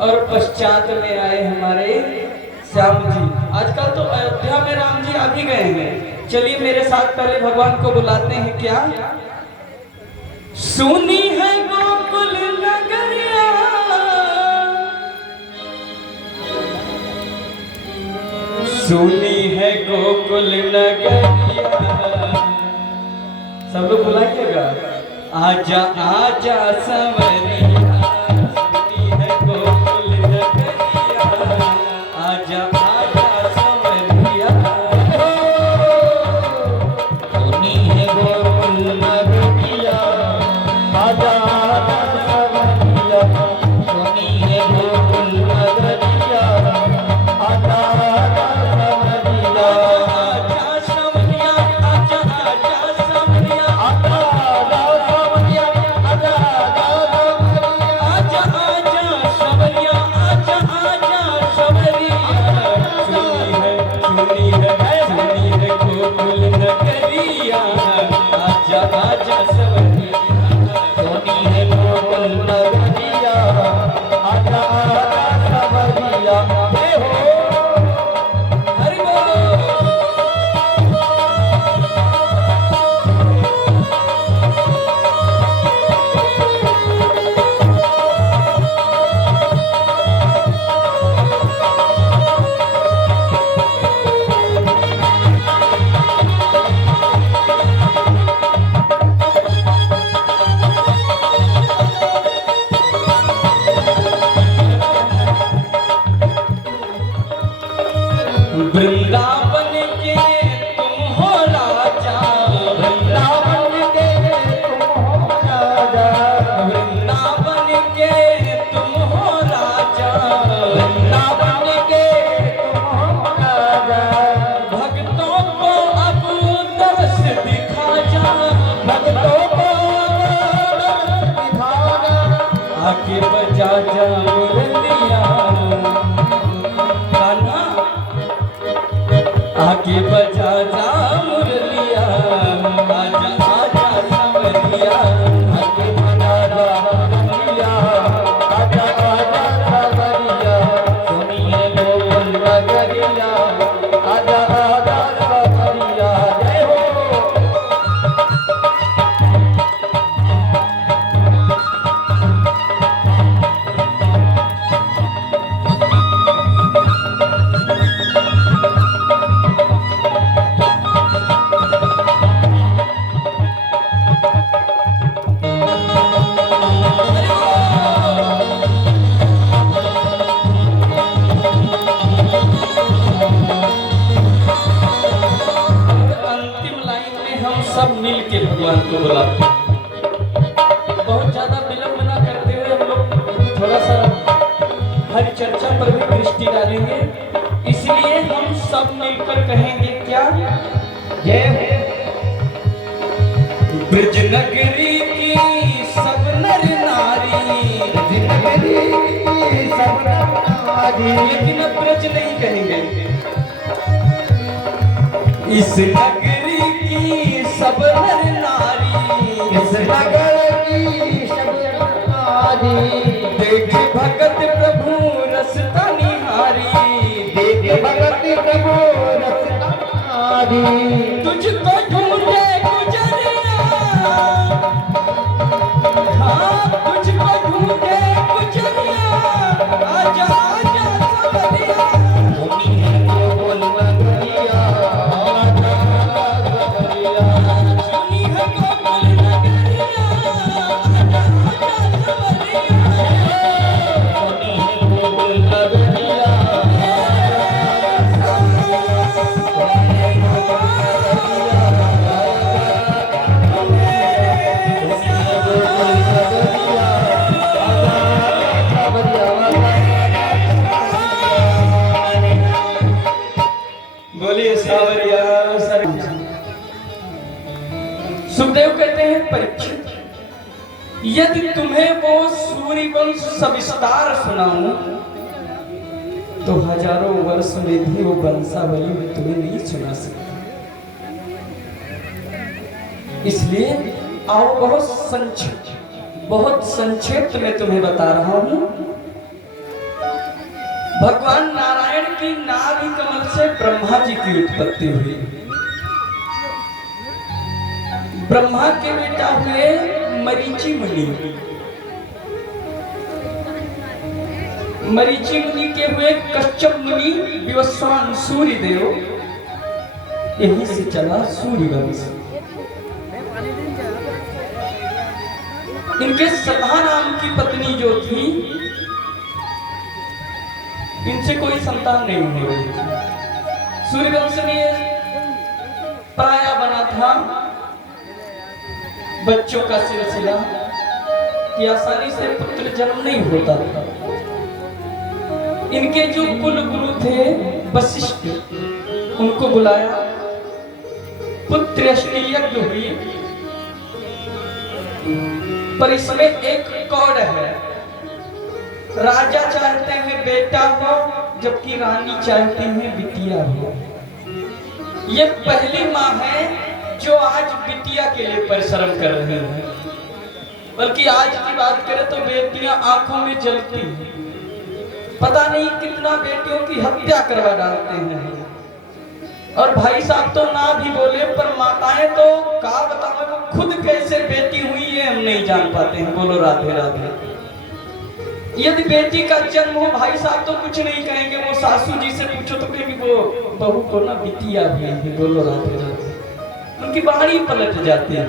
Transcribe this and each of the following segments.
और पश्चात में आए हमारे श्याम जी। आजकल तो अयोध्या में राम जी आ भी गए हैं। चलिए मेरे साथ पहले भगवान को बुलाते हैं। क्या सुनी है गोकुल नगरिया, सुनी है गोकुल नगरिया। सब लोग बुलाइएगा। आजा आजा संवरिया, सुनी है गोकुल नगरिया। आजा आजा संवरिया, सुनी है गोकुल नगरिया। आजा आजा संवरिया, सुनी है गोकुल नगरिया। आजा आजा संवरिया, आजा संवरिया, आजा आजा संवरिया, आजा आजा संवरिया। आजा आजा संवरिया, आजा आजा संवरिया, आजा आजा संवरिया। सुनी है गोकुल नगरिया। आजा आजा संवरिया, सुनी है गोकुल नगरिया। आजा आजा संवरिया। हे हो हरि बोल। वृंदावन के तुम हो राजा, वृंदावन के तुम हो राजा। वृंदावन के तुम हो राजा। वृंदावन के तुम हो राजा। भक्तों को अब दर्श दिखा जा, भक्तों को दिखाना। आके बजा जा मुरलिया। कान्हा आके बजा जा मुरलिया। आजा आजा संवरिया, आगे बजा जा मुरलिया। आजा आजा संवरिया, सुनी है गोकुल नगरिया। आजा आजा संवरिया। जय हो अंतिम लाइन में हम सब मिल के भगवान को बुलाते हैं। बहुत ज्यादा विलंब ना करते हुए हम लोग थोड़ा सा हर चर्चा पर भी दृष्टि डालेंगे। इसलिए हम सब मिलकर कहेंगे क्या? जय हो। ब्रज नगरी की सब नर नारी, जिंदगी सब नारी। लेकिन अब ब्रज नहीं कहेंगे। इस नगरी की सब नर नारी, इस नगर की सब नारी। देख भगत प्रभु रसता निहारी। देख भगत प्रभु रसता नारी। तुझको ढूंढे गुजरिया, हाँ तुझको ढूंढे गुजरिया। आजा आजा संवरिया, सुनी है गोकुल नगरिया। आजा आजा संवरिया। सुनी है गोकुल नगरिया। आजा आजा संवरिया, सुनी है गोकुल नगरिया। बोलिए सावरिया सर। सुखदेव कहते हैं परीक्षित, यदि तुम्हें वो सूर्य वंश सविस्तार सुनाऊं तो हजारों वर्ष में भी वो वंशावली में तुम्हें नहीं सुना सकता। इसलिए आओ बहुत संक्षेप में तुम्हें बता रहा हूं। भगवान नारायण की नाभि कमल से ब्रह्मा जी की उत्पत्ति हुई। ब्रह्मा के बेटा हुए मरीचि मुनि, मरीचि मुनि के हुए कश्यप मुनि, विवस्वान सूर्य देव, यही से चला सूर्य वंश। इनके सदा नाम की पत्नी जो थी, इनसे कोई संतान नहीं हो रही थी। सूर्य वंश में प्राय बना था बच्चों का सिलसिला कि आसानी से पुत्र जन्म नहीं होता था। इनके जो कुल गुरु थे वशिष्ठ, उनको बुलाया, पुत्र यज्ञ हुई, पर इसमें एक कौड़ है। राजा चाहते हैं बेटा हो, जबकि रानी चाहती है बिटिया हो। ये पहली माँ है जो आज बिटिया के लिए परिश्रम कर रहे हैं, बल्कि आज की बात करें तो बेटियां आंखों में जलती हैं। पता नहीं कितना बेटियों की हत्या करवा डालते हैं। और भाई साहब तो ना भी बोले, पर माताएं तो का बताओ वो खुद कैसे बेटी हुई है हम नहीं जान पाते हैं। बोलो राधे राधे। यदि बेटी का जन्म हो भाई साहब तो कुछ नहीं कहेंगे, वो सासू जी से पूछो तो कहेंगे वो बहू को ना बिटिया हुई है। बोलो राधे राधे। उनकी बाड़ी पलट जाती है।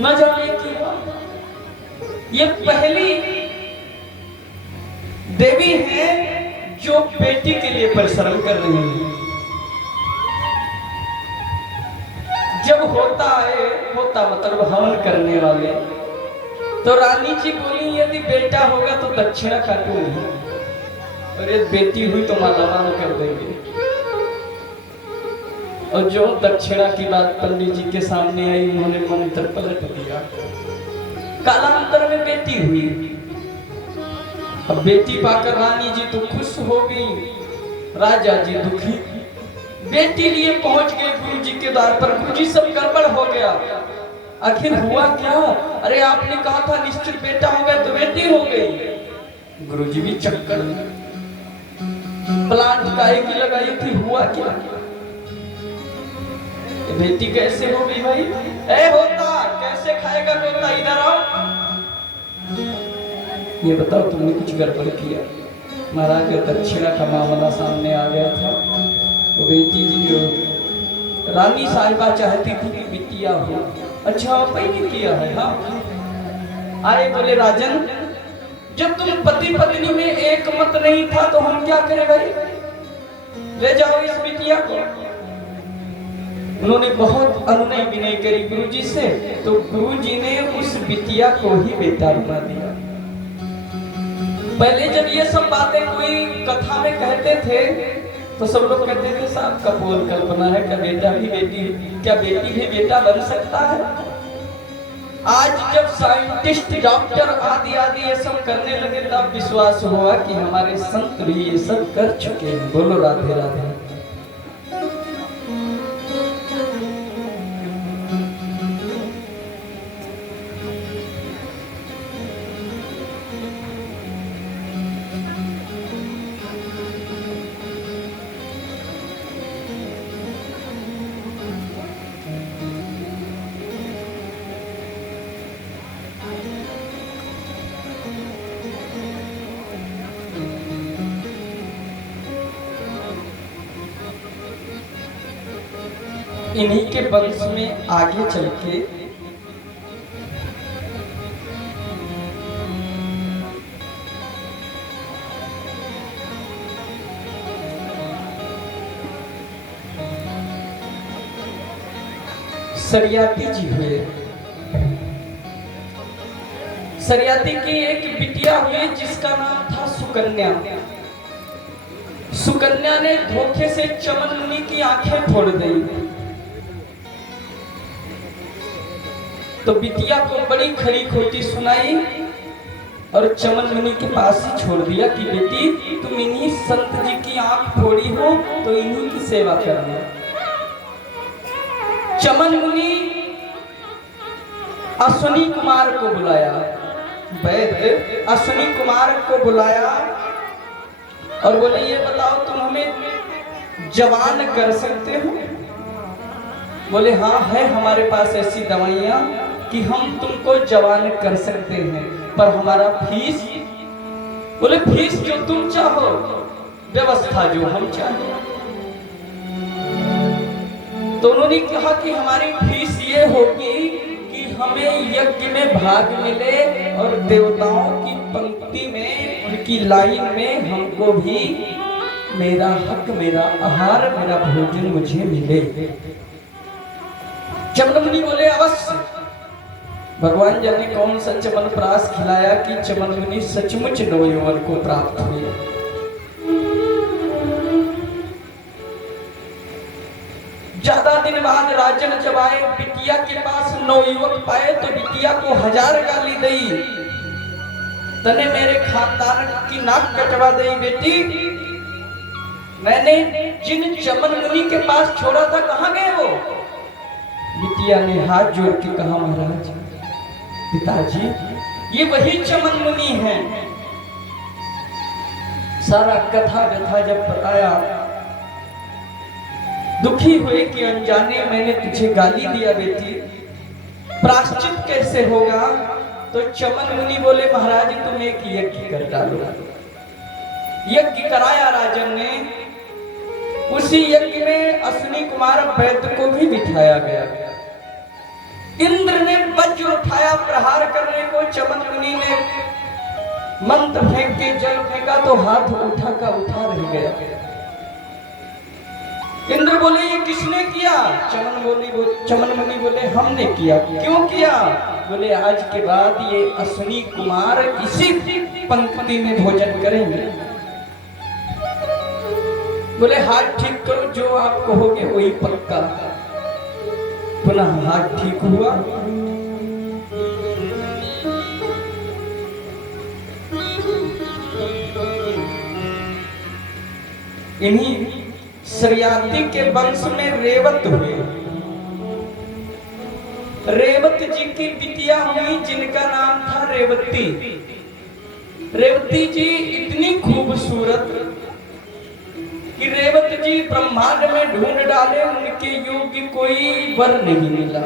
न जाने क्यों ये पहली देवी है जो बेटी के लिए परिश्रम कर रही है। जब होता है, होता मतलब हवन करने वाले, तो रानी जी बोली यदि बेटा होगा तो दक्षिणा काटूंगी, और यदि बेटी हुई तो मालामाल कर देंगे। और जो दक्षिणा की बात पंडित जी के सामने आई, उन्होंने मंत्र पलट दिया। कालांतर में बेटी हुई। अब बेटी पाकर रानी जी तो खुश हो गई, राजा जी दुखी। बेटी लिए पहुंच गए गुरु जी के द्वार पर। गुरु जी सब गड़बड़ हो गया, आखिर हुआ क्या? अरे आपने कहा था निश्चित बेटा होगा, तो बेटी हो गई। गुरु जी भी चक्कर में, प्लांट काहे की लगाई थी, हुआ क्या? बेटी कैसे हो गई भाई? ए होता कैसे खाएगा तोता, इधर आओ। ये बताओ तुमने कुछ गड़बड़ किया। महाराज का दक्षिणा का मामला सामने आ गया था। तो बेटी जी जो रानी साहिबा चाहती थी कि बिटिया हो। अच्छा आपने किया है? हाँ। आए बोले राजन, जब तुम पति पत्नी में एक मत नहीं था तो हम क्या करें भाई? ले जाओ इस बिटिया को। उन्होंने बहुत अनुनय विनय करी गुरुजी से, तो गुरुजी ने उस बिटिया को ही बेटा बना दिया। पहले जब ये सब बातें कोई कथा में कहते थे तो सब लोग कहते थे साहब का बोल कल्पना है, क्या बेटा भी बेटी, क्या बेटी भी बेटा बन सकता है? आज जब साइंटिस्ट डॉक्टर आदि आदि ये सब करने लगे तब विश्वास हुआ कि हमारे संत भी ये सब कर चुके हैं। बोलो राधे राधे। इन्हीं के वंश में आगे चल के सरियाती जी हुए। सरियाती की एक बिटिया हुई जिसका नाम था सुकन्या। सुकन्या ने धोखे से चमन मुनि की आंखें फोड़ दी। तो बिटिया को बड़ी खरी खोटी सुनाई और चमन मुनि के पास ही छोड़ दिया कि बेटी तुम इन्हीं संत जी की आंख फोड़ी हो तो इन्हीं की सेवा करना। चमन मुनि अश्विनी कुमार को बुलाया, वैद्य अश्विनी कुमार को बुलाया और बोले ये बताओ तुम हमें जवान कर सकते हो? बोले हाँ, है हमारे पास ऐसी दवाइयाँ कि हम तुमको जवान कर सकते हैं, पर हमारा फीस। बोले फीस जो तुम चाहो, व्यवस्था जो हम चाहें। तो उन्होंने कहा कि हमारी फीस ये होगी कि हमें यज्ञ में भाग मिले और देवताओं की पंक्ति में, उनकी लाइन में हमको भी मेरा हक, मेरा आहार, मेरा भोजन मुझे मिले। चमन मुनि बोले अवश्य। भगवान जाने कौन सा चमन प्रास खिलाया कि चमन मुनि सचमुच नवयौवन को प्राप्त हुए। ज्यादा दिन बाद राजन जब आए, बिटिया के पास नवयुवक पाए तो बिटिया को 1000 गाली दी। तने मेरे खानदान की नाक कटवा दी बेटी। मैंने जिन चमन मुनि के पास छोड़ा था कहाँ गए वो? बिटिया ने हाथ जोड़ के कहा महाराज, पिताजी ये वही चमन मुनि हैं। सारा कथा व्यथा जब बताया, दुखी हुए कि अनजाने मैंने तुझे गाली दिया बेटी, प्राश्चित कैसे होगा? तो चमन मुनि बोले महाराज तुम एक यज्ञ कर डालो। यज्ञ कराया राजन ने। उसी यज्ञ में अश्विनी कुमार वैद्य को भी बिठाया गया। इंद्र ने वज्र उठाया प्रहार करने को, चमन मुनि ने मंत्र फेंक के जल फेंका तो हाथ उठा का उठा रह गया। इंद्र बोले ये किसने किया? चमन मुनि बोले हमने किया। क्यों किया? बोले आज के बाद ये अश्विनी कुमार इसी पंक्ति में भोजन करेंगे। बोले हाथ ठीक करो, जो आप कहोगे वही पक्का। पुनः हाथ ठीक हुआ। इन्हीं श्रियाति के वंश में रेवत हुए। रेवत जी की बिटिया हुई जिनका नाम था रेवती। रेवती जी इतनी खूबसूरत कि रेवत जी ब्रह्मांड में ढूंढ डाले, उनके योग्य कोई वर नहीं मिला।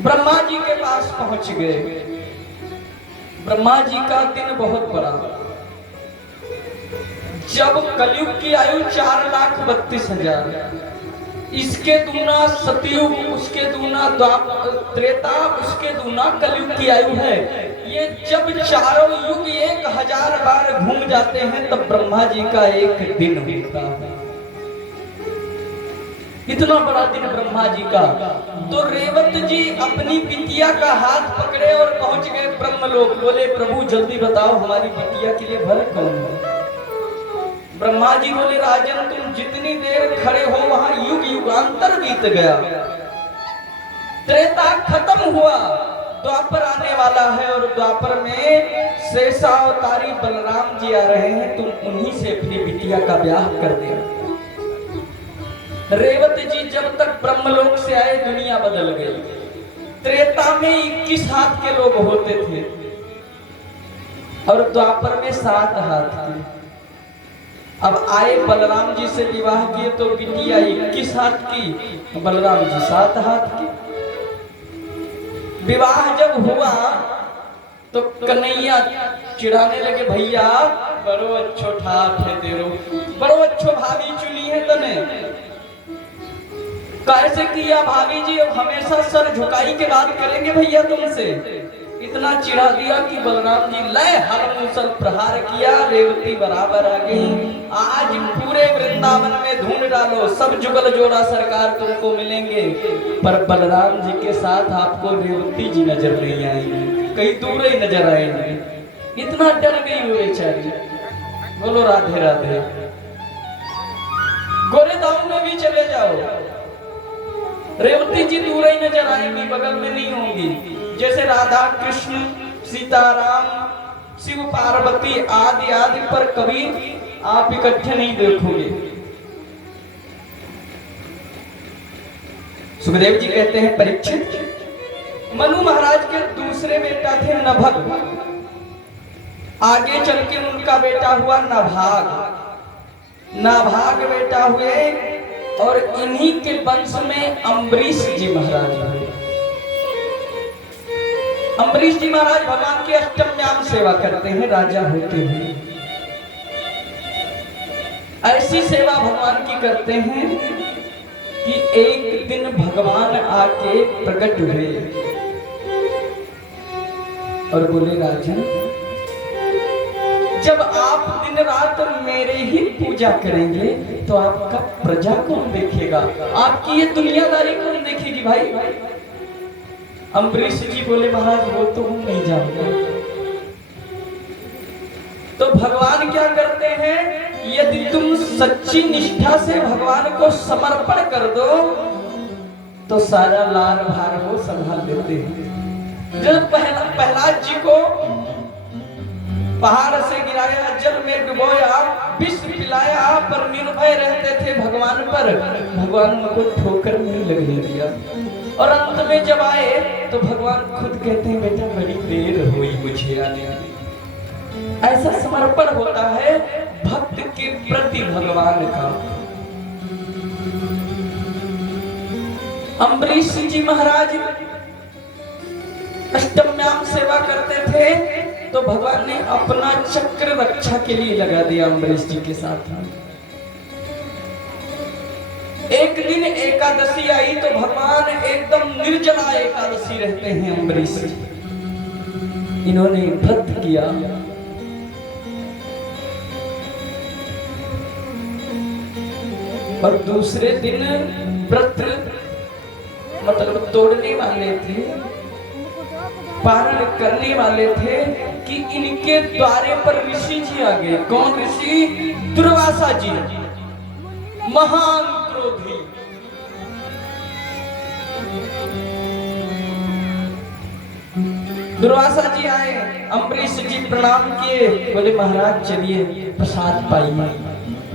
ब्रह्मा जी के पास पहुंच गए। ब्रह्मा जी का दिन बहुत बड़ा। जब कलयुग की आयु 4,32,000, इसके दूना सतयुग, उसके दूना त्रेता, उसके दूना कलयुग की आयु है। ये जब चारों युग 1000 बार घूम जाते हैं तब ब्रह्मा जी का एक दिन होता है। इतना बड़ा दिन ब्रह्मा जी का। तो रेवत जी अपनी बिटिया का हाथ पकड़े और पहुंच गए ब्रह्मलोक। बोले प्रभु जल्दी बताओ हमारी बिटिया के लिए भर कौन है? ब्रह्मा जी बोले राजन तुम जितनी देर खड़े हो वहां युग युगांतर बीत गया। त्रेता खत्म हुआ, द्वापर आने वाला है और द्वापर में शेषावतारी बलराम जी आ रहे हैं। तुम उन्हीं से अपनी बिटिया का ब्याह कर दे। रेवत जी जब तक ब्रह्मलोक से आए दुनिया बदल गई। त्रेता में 21 हाथ के लोग होते थे और द्वापर में 7 हाथ के। अब आए बलराम जी से विवाह किए तो बिटिया 21 हाथ की, बलराम जी 7 हाथ की। विवाह जब हुआ तो कन्हैया चिढ़ाने लगे, भैया बड़ो अच्छो ठाठ है तेरो, बड़ो अच्छो भाभी चुनी है तने। कैसे किया भाभी जी? अब हमेशा सर झुकाई के बात करेंगे भैया तुमसे। इतना चिढ़ा दिया कि बलराम जी लय हर मूसल प्रहार किया। रेवती बराबर आ गई। आज पूरे वृंदावन में ढूंढ डालो, सब जुगल जोड़ा सरकार तुमको मिलेंगे, पर बलराम जी के साथ आपको रेवती जी नजर नहीं आएंगे, कहीं दूर ही नजर आएंगे। इतना डर गई वो बेचारी। बोलो राधे राधे। गोरेदाऊ में भी चले जाओ, रेवती जी दूर ही नजर आएंगी, बगल में नहीं होंगी। जैसे राधा कृष्ण, सीताराम, शिव पार्वती आदि आदि पर कभी आप इकट्ठे नहीं देखोगे। सुखदेव जी कहते हैं परीक्षित, मनु महाराज के दूसरे बेटा थे नभग। आगे चल के उनका बेटा हुआ नाभाग। नाभाग बेटा हुए और इन्हीं के वंश में अम्बरीश जी महाराज हुए। अम्बरीश जी महाराज भगवान की अष्टम्याम सेवा करते हैं राजा होते हुए। ऐसी सेवा भगवान की करते हैं कि एक दिन भगवान आके प्रकट हुए और बोले राजन, जब आप दिन रात मेरे ही पूजा करेंगे तो आपका प्रजा कौन देखेगा, आपकी ये दुनियादारी कौन देखेगी भाई। अम्बरीश जी बोले महाराज वो तो हम नहीं जानते। तो भगवान क्या करते हैं, यदि तुम सच्ची निष्ठा से भगवान को समर्पण कर दो तो सारा लार भार वो संभाल लेते हैं। जब प्रहलाद जी को पहाड़ से गिराया, जल में डुबोया, विष पिलाया, पर निर्भय रहते थे भगवान पर, भगवान उनको ठोकर नहीं लगने दिया। और अंत में जब आए तो भगवान खुद कहते हैं बेटा बड़ी देर हुई मुझे आने में। ऐसा समर्पण होता है भक्त के प्रति भगवान का। अम्बरीश जी महाराज अष्टम्याम सेवा करते थे तो भगवान ने अपना चक्र रक्षा के लिए लगा दिया अम्बरीश जी के साथ। एक दिन एकादशी आई तो भगवान एकदम निर्जला एकादशी रहते हैं अम्बरीश जी। इन्होंने व्रत किया। और दूसरे दिन व्रत मतलब तोड़ने वाले थे, पारण करने वाले थे कि इनके द्वारे पर ऋषि जी आ गए। कौन ऋषि? दुर्वासा जी, महान क्रोधी। दुर्वासा जी आए, अम्बरीश जी प्रणाम किए, बोले महाराज चलिए प्रसाद पाइए।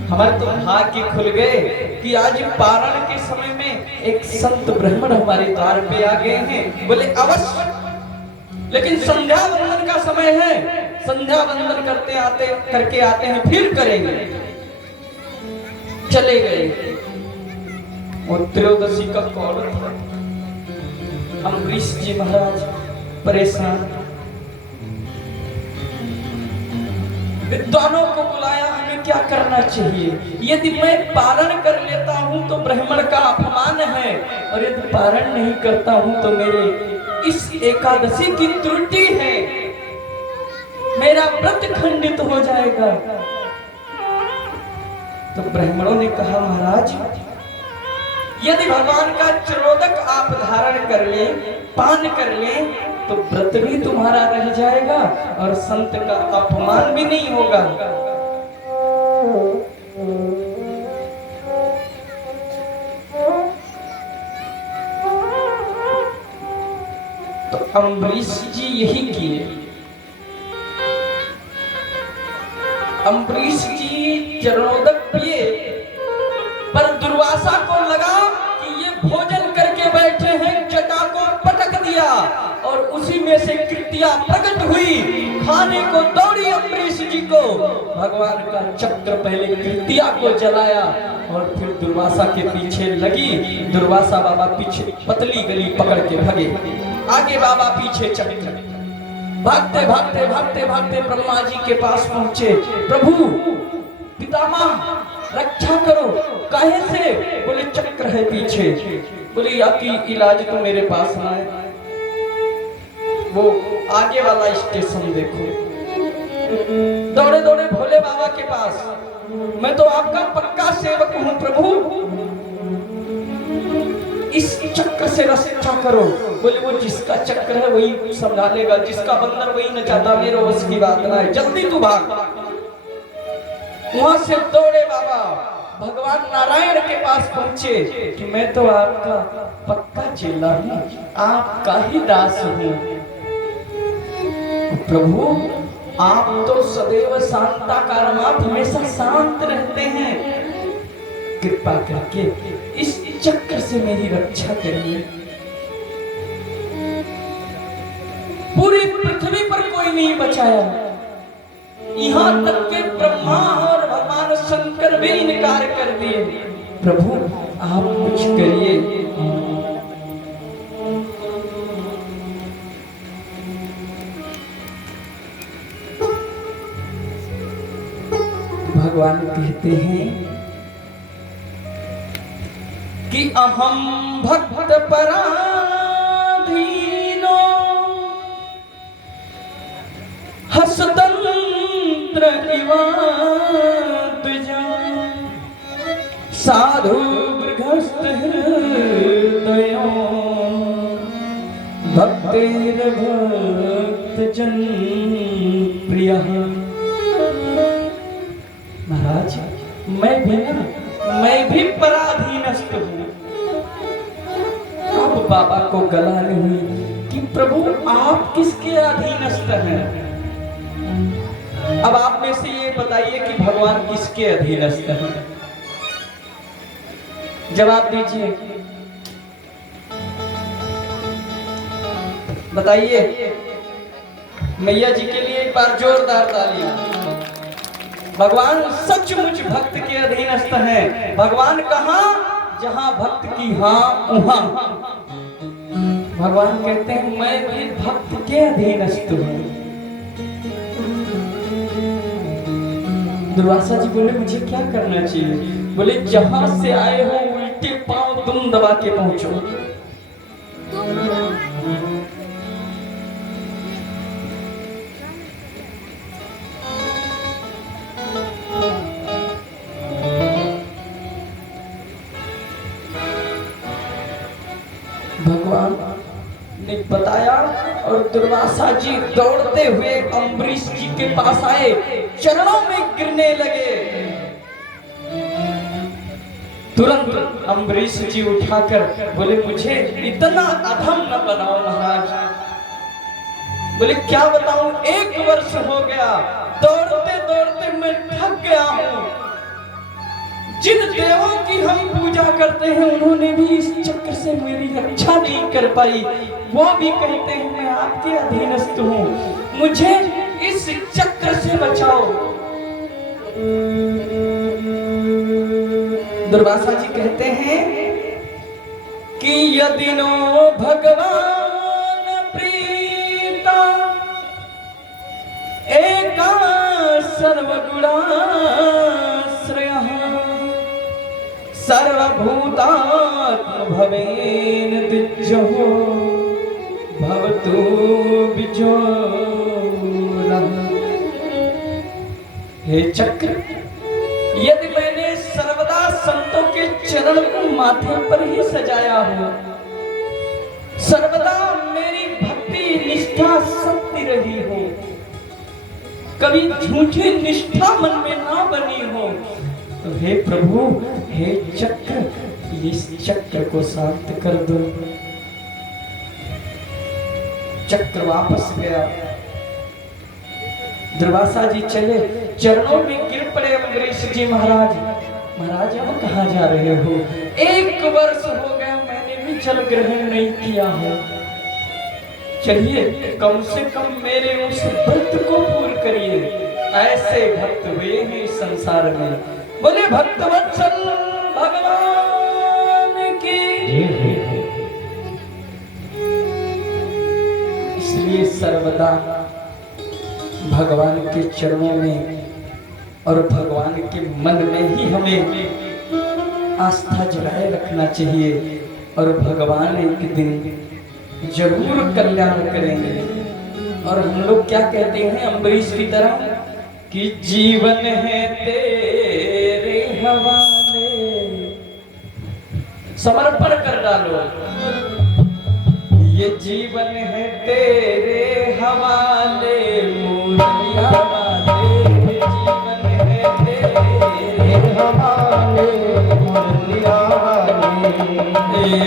हमारे तो भाग्य खुल गए कि आज पारण के समय में एक संत ब्राह्मण हमारे द्वार पे आ गए हैं। बोले अवश्य, लेकिन संध्या वंदन का समय है, संध्या वंदन करके आते हैं फिर करेंगे। चले गए और त्रयोदशी का कौल था। अम्बरीश जी महाराज परेशान, विद्वानों को बुलाया, हमें क्या करना चाहिए। यदि मैं पारण कर लेता हूं तो ब्राह्मण का अपमान है, और यदि पारण नहीं करता हूं तो मेरे इस एकादशी की त्रुटि है, मेरा व्रत खंडित हो जाएगा। तो ब्राह्मणों ने कहा महाराज यदि भगवान का चरोदक आप धारण कर ले, पान कर ले, तो व्रत भी तुम्हारा रह जाएगा और संत का अपमान भी नहीं होगा। तो अम्बरीश जी यही किए। अम्बरीश जी चरणोदक पिए, पर दुर्वासा को लगा कि ये भोजन करके बैठे हैं, जटा को पटक दिया और उसी में से कृत्या प्रकट हुई। खाने को दौड़ी अम्बरीश जी को, भगवान का चक्र पहले कृत्या को जलाया और फिर दुर्वासा के पीछे लगी। दुर्वासा बाबा पीछे पतली गली पकड़ के भागे, आगे बाबा पीछे चक्र। भागते भागते भागते भागते ब्रह्मा जी के पास पहुंचे। प्रभु पितामह रक्षा करो। काहे से? बोले चक्र है पीछे। बोले आपकी इलाज तो मेरे पास ना है, वो आगे वाला स्टेशन देखो। दौड़े दौड़े भोले बाबा के पास, मैं तो आपका पक्का सेवक हूं प्रभु, इस चक्र से रक्षा करो। बोले वो जिसका चक्र है वही संभालेगा, जिसका बंदर वही नचाता, मेरे बस की बात ना है, जल्दी तू भाग। वहां से दौड़े बाबा भगवान नारायण के पास पहुंचे कि मैं तो आपका पक्का चेला हूं, आपका ही दास हूं। प्रभु आप तो सदैव शांताकारम, आप हमेशा शांत रहते हैं, कृपा करके इस चक्र से मेरी रक्षा करिए। पूरी पृथ्वी पर कोई नहीं बचाया, यहाँ तक के ब्रह्मा और भगवान शंकर भी इनकार कर दिए। प्रभु आप कुछ करिए। भगवान कहते हैं कि अहम भक्त पराधीनो हसतंत्र इवाद्विजा साधु गृहस्थ हृदयो भक्तिर्भक्त जन प्रियः। महाराज मैं भी पराधीनस्थ हूँ। अब बाबा को गला नहीं कि प्रभु आप किसके अधीनस्थ हैं। अब आप में से ये बताइए कि भगवान किसके अधीनस्थ हैं। जवाब दीजिए, बताइए। मैया जी के लिए एक बार जोरदार तालियां। भगवान सचमुच भक्त के अधीनस्थ हैं। भगवान कहाँ? जहां भक्त की हाँ वहां। भगवान कहते हैं मैं भी भक्त के अधीनस्थ हूं। दुर्वासा जी बोले मुझे क्या करना चाहिए? बोले जहां से आए हो उल्टे पांव तुम दबा के पहुंचो। भगवान ने बताया और दुर्वासा जी दौड़ते हुए अम्बरीश जी के पास आए, चरणों में गिरने लगे। तुरंत अम्बरीश जी उठाकर बोले मुझे इतना अधम न बनाओ महाराज। बोले क्या बताऊं, 1 वर्ष हो गया दौड़ते दौड़ते मैं थक गया हूं। जिन देवों की हम पूजा करते हैं उन्होंने भी इस चक्र से मेरी रक्षा नहीं कर पाई। वो भी कहते हैं मैं आपके अधीनस्थ हूँ, मुझे इस चक्र से बचाओ। दुर्वासा जी कहते हैं कि यदि नो भगवान प्रीता एका सर्वगुणाश्रयः सर्वभूतात्म भवेन द्विजो भवतु विजोरः। हे चक्र, यदि मैंने सर्वदा संतों के चरण को माथे पर ही सजाया हो, सर्वदा मेरी भक्ति निष्ठा सत्य रही हो, कभी झूठी निष्ठा मन में ना बनी हो, तो हे प्रभु, हे चक्र, इस चक्र को शांत कर दो। चक्र वापस गया। दुर्वासा जी चले, चरणों में गिर पड़े अम्बरीश जी। महाराज अब कहाँ जा रहे हो? 1 वर्ष हो गया मैंने भी जल ग्रहण नहीं किया है। चलिए कम से कम मेरे उस व्रत को पूर्ण करिए। ऐसे भक्त हुए हैं इस संसार में। बोले भक्तवत्सल भगवान की। इसलिए सर्वदा भगवान के चरणों में और भगवान के मन में ही हमें आस्था जगाए रखना चाहिए, और भगवान एक दिन जरूर कल्याण करेंगे। और हम लोग क्या कहते हैं अम्बरीश की तरह कि जीवन है तेरे हवाले, समर्पण कर डालो। ये जीवन है तेरे हवाले मुरलिया वाले, जीवन है तेरे हवाले मुरलिया वाले,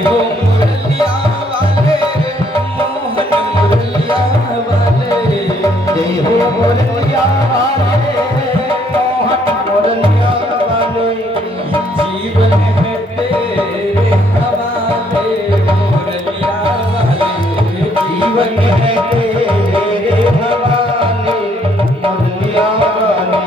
हो मुरलिया वाले मोहन मुरलिया वाले, हो मुरलिया वाले मोहन मुरलिया वाले, जीवन है तेरे हवाले मुरलिया वाले, जीवन है तेरे हवाले मुरलिया वाले।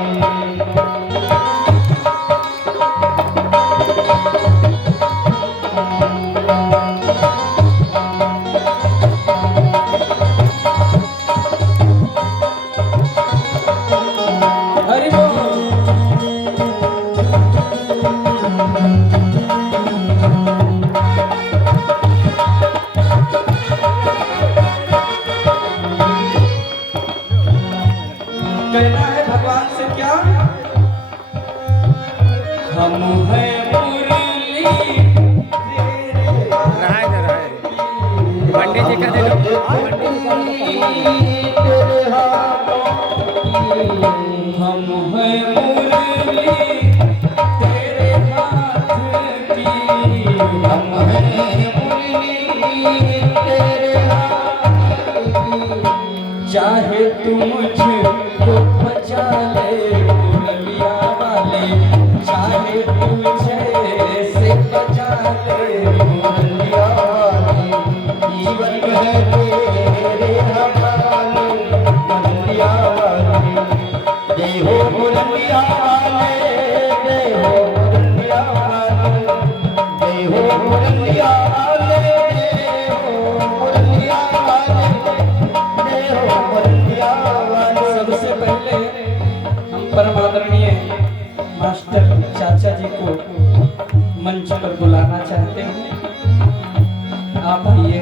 कहना है भगवान से क्या, हम हैं मुरली पंडित जी का दे दो। हम हैं मुरली तेरे हाथ की, हम हैं मुरली तेरे हाथ की। चाहे तू मुझको बचा ले मुरलिया वाले, चाहे तुझे से बचा ले मुरलिया वाले, जीवन है तेरे हवाले मुरलिया वाले। जय हो मुरलिया वाले, जय हो मुरलिया वाले, जय हो मुरलिया वाले, जय हो मुरलिया वाले, जय हो मुरलिया वाले। सबसे पहले हम परम आदरणीय मास्टर चाचा जी को मंच पर बुलाना चाहते हैं। आप आइए।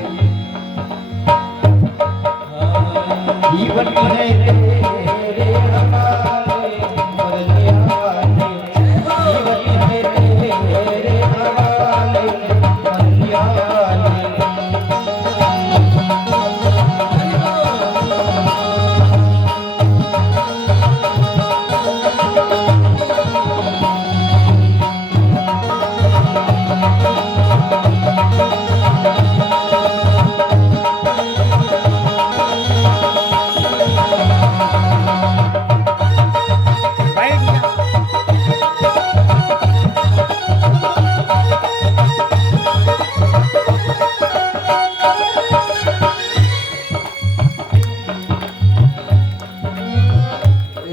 जीवन है तेरे हवाले मुरलिया वाले, जीवन है तेरे हवाले मुरलिया वाले।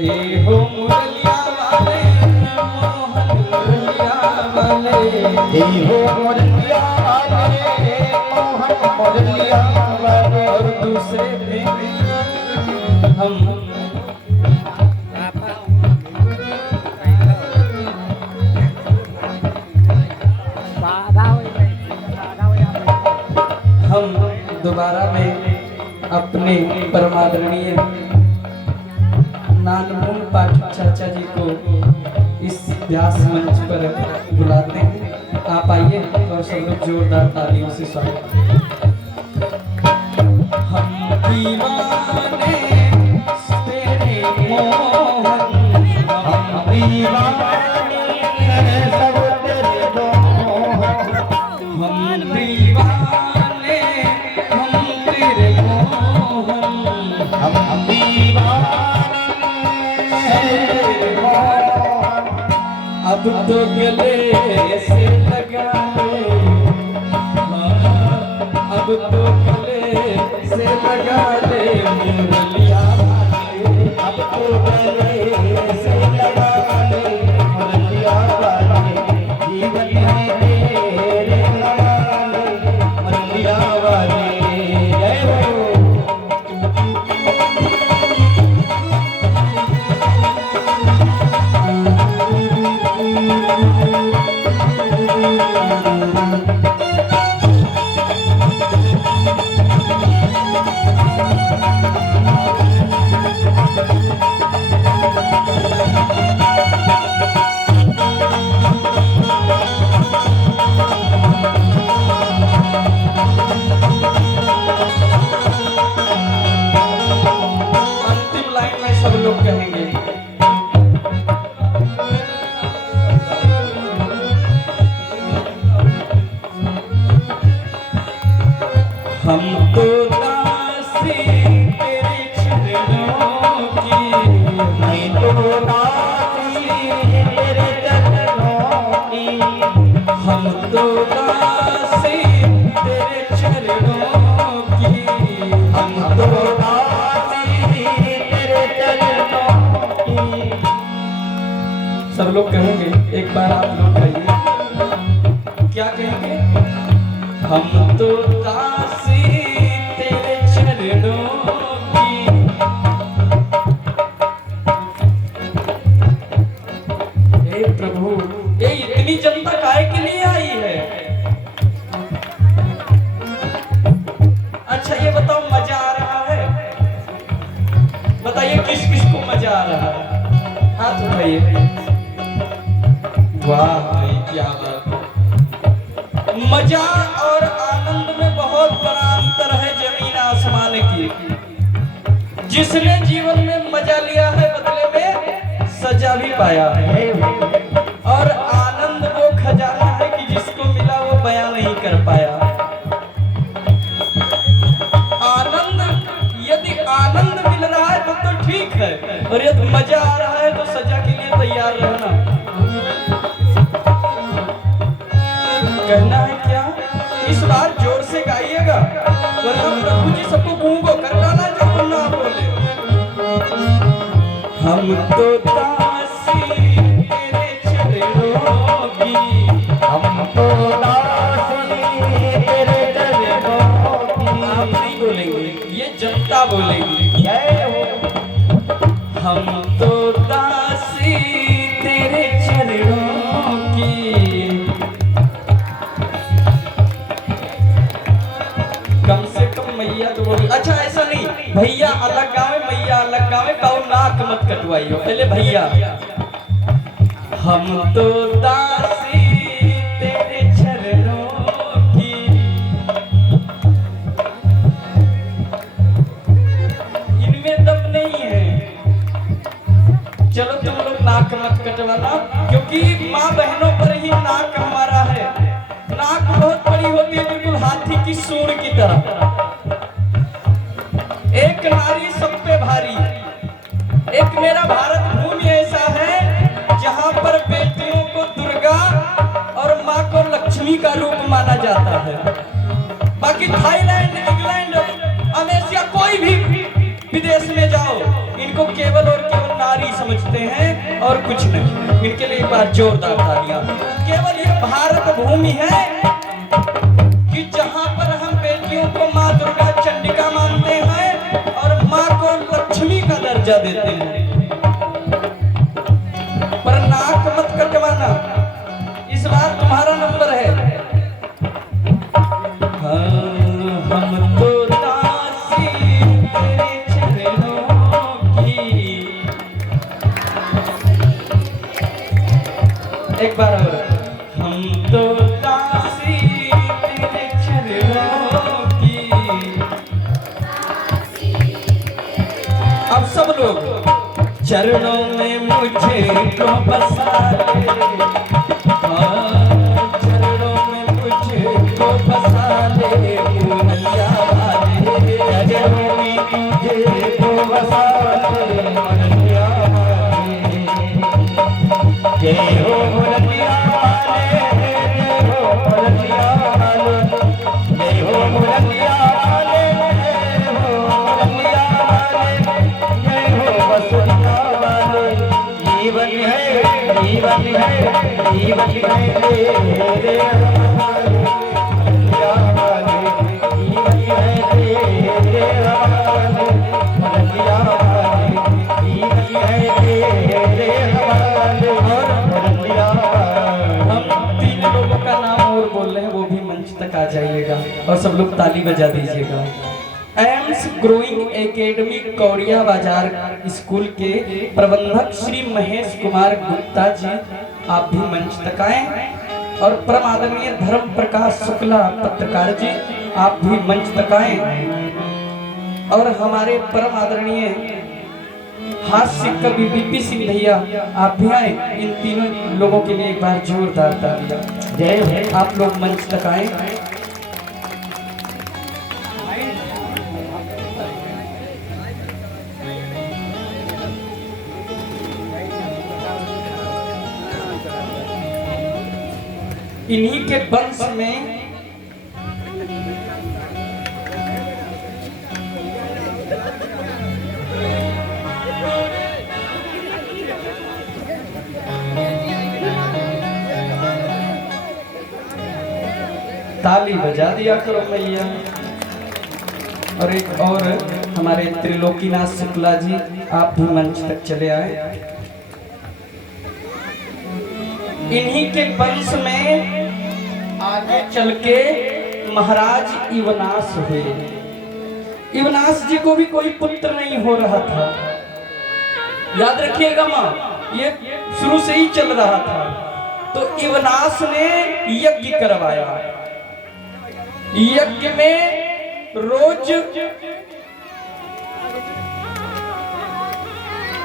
ए हो मुरलिया वाले मोहन मुरलिया वाले, जय हो मुरलिया वाले मोहन मुरलिया वाले। और दूसरे में हम दोबारा में अपने परमादरणीय नानमूल पाठक चाचा जी को इस व्यास मंच पर बुलाते हैं। आप आइए और सब लोग जोरदार तालियों से स्वागत। हम दीवाने तेरे मोहन, हम दीवाने सब तेरे मोहन, हम दीवाने हम तेरे मोहन, हम दीवाने तेरे मोहन। अब तो गले से लगा ले, अब तो गले से लगा ले मुरलिया वाले, अब तो गले से लगा ले मुरलिया वाले, जीवन है तेरे हवाले मुरलिया वाले। जय हो। अंतिम लाइन में सब लोग कहेंगे, हम तो दासी तेरे चरणों की, मैं तो दासी तेरे चरणों की, हम तो दासी तेरे चरणों की, हम तो दासी तेरे चरणों की। सब लोग कहेंगे। एक बार आप लोग कहिए, क्या कहेंगे? हम तो दासी तेरे चरणों की। हे प्रभु, ये इतनी जनता काहे के लिए आई है? अच्छा ये बताओ, मजा आ रहा है? बताइए किस किस को मजा आ रहा है, हाथ उठाइए। वाह भाई क्या बात। मजा और आनंद में बहुत बड़ा अंतर है, जमीन आसमान की। जिसने जीवन में मजा लिया है बदले में सजा भी पाया है, और आनंद वो खजाना है कि जिसको मिला वो बयां नहीं कर पाया। आनंद, यदि आनंद मिल रहा है तो ठीक है, और यदि मजा आ रहा है तो सजा के लिए तैयार रहना। कहना है क्या, इस बार जोर से गाइएगा, वरना प्रभु जी सबको गूंगो कर डाला जो ना बोले। हम तो दासी तेरे चरणों की, हम तो दासी तेरे चरणों की। आप नहीं बोलेंगे, ये जनता बोलेगी। जय हो। हम तो दासी तेरे चरणों की, कम से कम मैया तो बोली। अच्छा ऐसा नहीं, भैया अलग गावे मैया अलग गावे, काऊ नाक मत कटवाइयो, पहले भैया। हम तो दासी तेरे चरणों की, इनमें दम नहीं है। चलो तुम लोग नाक मत कटवाना, क्योंकि माँ बहनों पर ही नाक हमारा है। नाक बहुत बड़ी होती है, बिल्कुल हाथी की सूंड की तरह। एक नारी सब पे भारी। एक मेरा भारत भूमि ऐसा है जहां पर बेटियों को दुर्गा और माँ को लक्ष्मी का रूप माना जाता है। बाकी थाईलैंड, इंग्लैंड, अमेरिका, कोई भी विदेश में जाओ, इनको केवल और केवल नारी समझते हैं और कुछ नहीं। इनके लिए एक बार जोरदार तालियां। केवल ये भारत भूमि है कि जहां पर हम बेटियों को माँ दुर्गा चंडिका मानते हैं और माँ को लक्ष्मी का दर्जा देते हैं। पर नाक मत कटवाना, इस बार तुम्हारा नंबर है। हाँ, हम तो दासी तेरे चरणों की। एक बार और। हम तो दासी तेरे चरणों की। अब सब लोग चरणों में मुझे तो बसा ले, चरणों में मुझे तो बसा ले, मुरलिया वाले चरणों में मुझे तो बसा ले, मुरलिया वाले। जय हो मुरलिया वाले, जय हो मुरलिया वाले, जय हो मुरलिया वाले, जय हो मुरलिया वाले, जय हो बसुरिया वाले। जीवन है, जीवन है, जीवन है तेरे हमारे, मुरलिया वाले। जीवन है तेरे हमारे, मुरलिया वाले। जीवन है तेरे हमारे, मुरलिया वाले। हम 3 लोगों का नाम और बोल रहे हैं, वो भी मंच तक आ जाइएगा और सब लोग ताली बजा दीजिएगा। एम्स ग्रोइंग एकेडमी कौड़िया बाजार स्कूल के प्रबंधक श्री महेश कुमार गुप्ता जी, आप भी मंच तक आए। और परम आदरणीय धर्म प्रकाश शुक्ला पत्रकार जी, आप भी मंच तक आए। और हमारे परम आदरणीय हास्य कवि बीपी सिंह भैया, आप भी आए। इन तीनों लोगों के लिए एक बार जोरदार तालियां। जय हो, आप लोग मंच तक आए। इन्हीं के वंश में ताली बजा दिया करो मैया। और एक और हमारे त्रिलोकीनाथ शुक्ला जी, आप भी मंच तक चले आए। इन्हीं के वंश में आगे चल के महाराज इवनास हुए। इवनास जी को भी कोई पुत्र नहीं हो रहा था, याद रखिएगा माँ, ये शुरू से ही चल रहा था। तो इवनास ने यज्ञ करवाया। यज्ञ में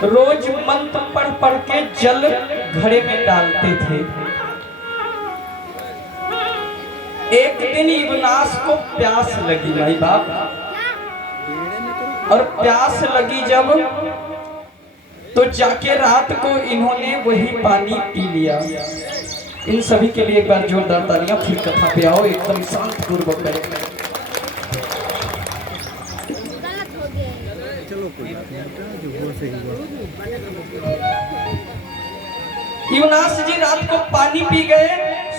रोज मंत्र पढ़ पढ़ के जल घड़े में डालते थे। एक दिन इवनास को प्यास लगी भाई बाप, और प्यास लगी जब, तो जाके रात को इन्होंने वही पानी पी लिया। इन सभी के लिए एक बार जोरदार तालियां। फिर कथा पे आओ, एकदम शांत पूर्वक करें। इवनास जी रात को पानी पी गए।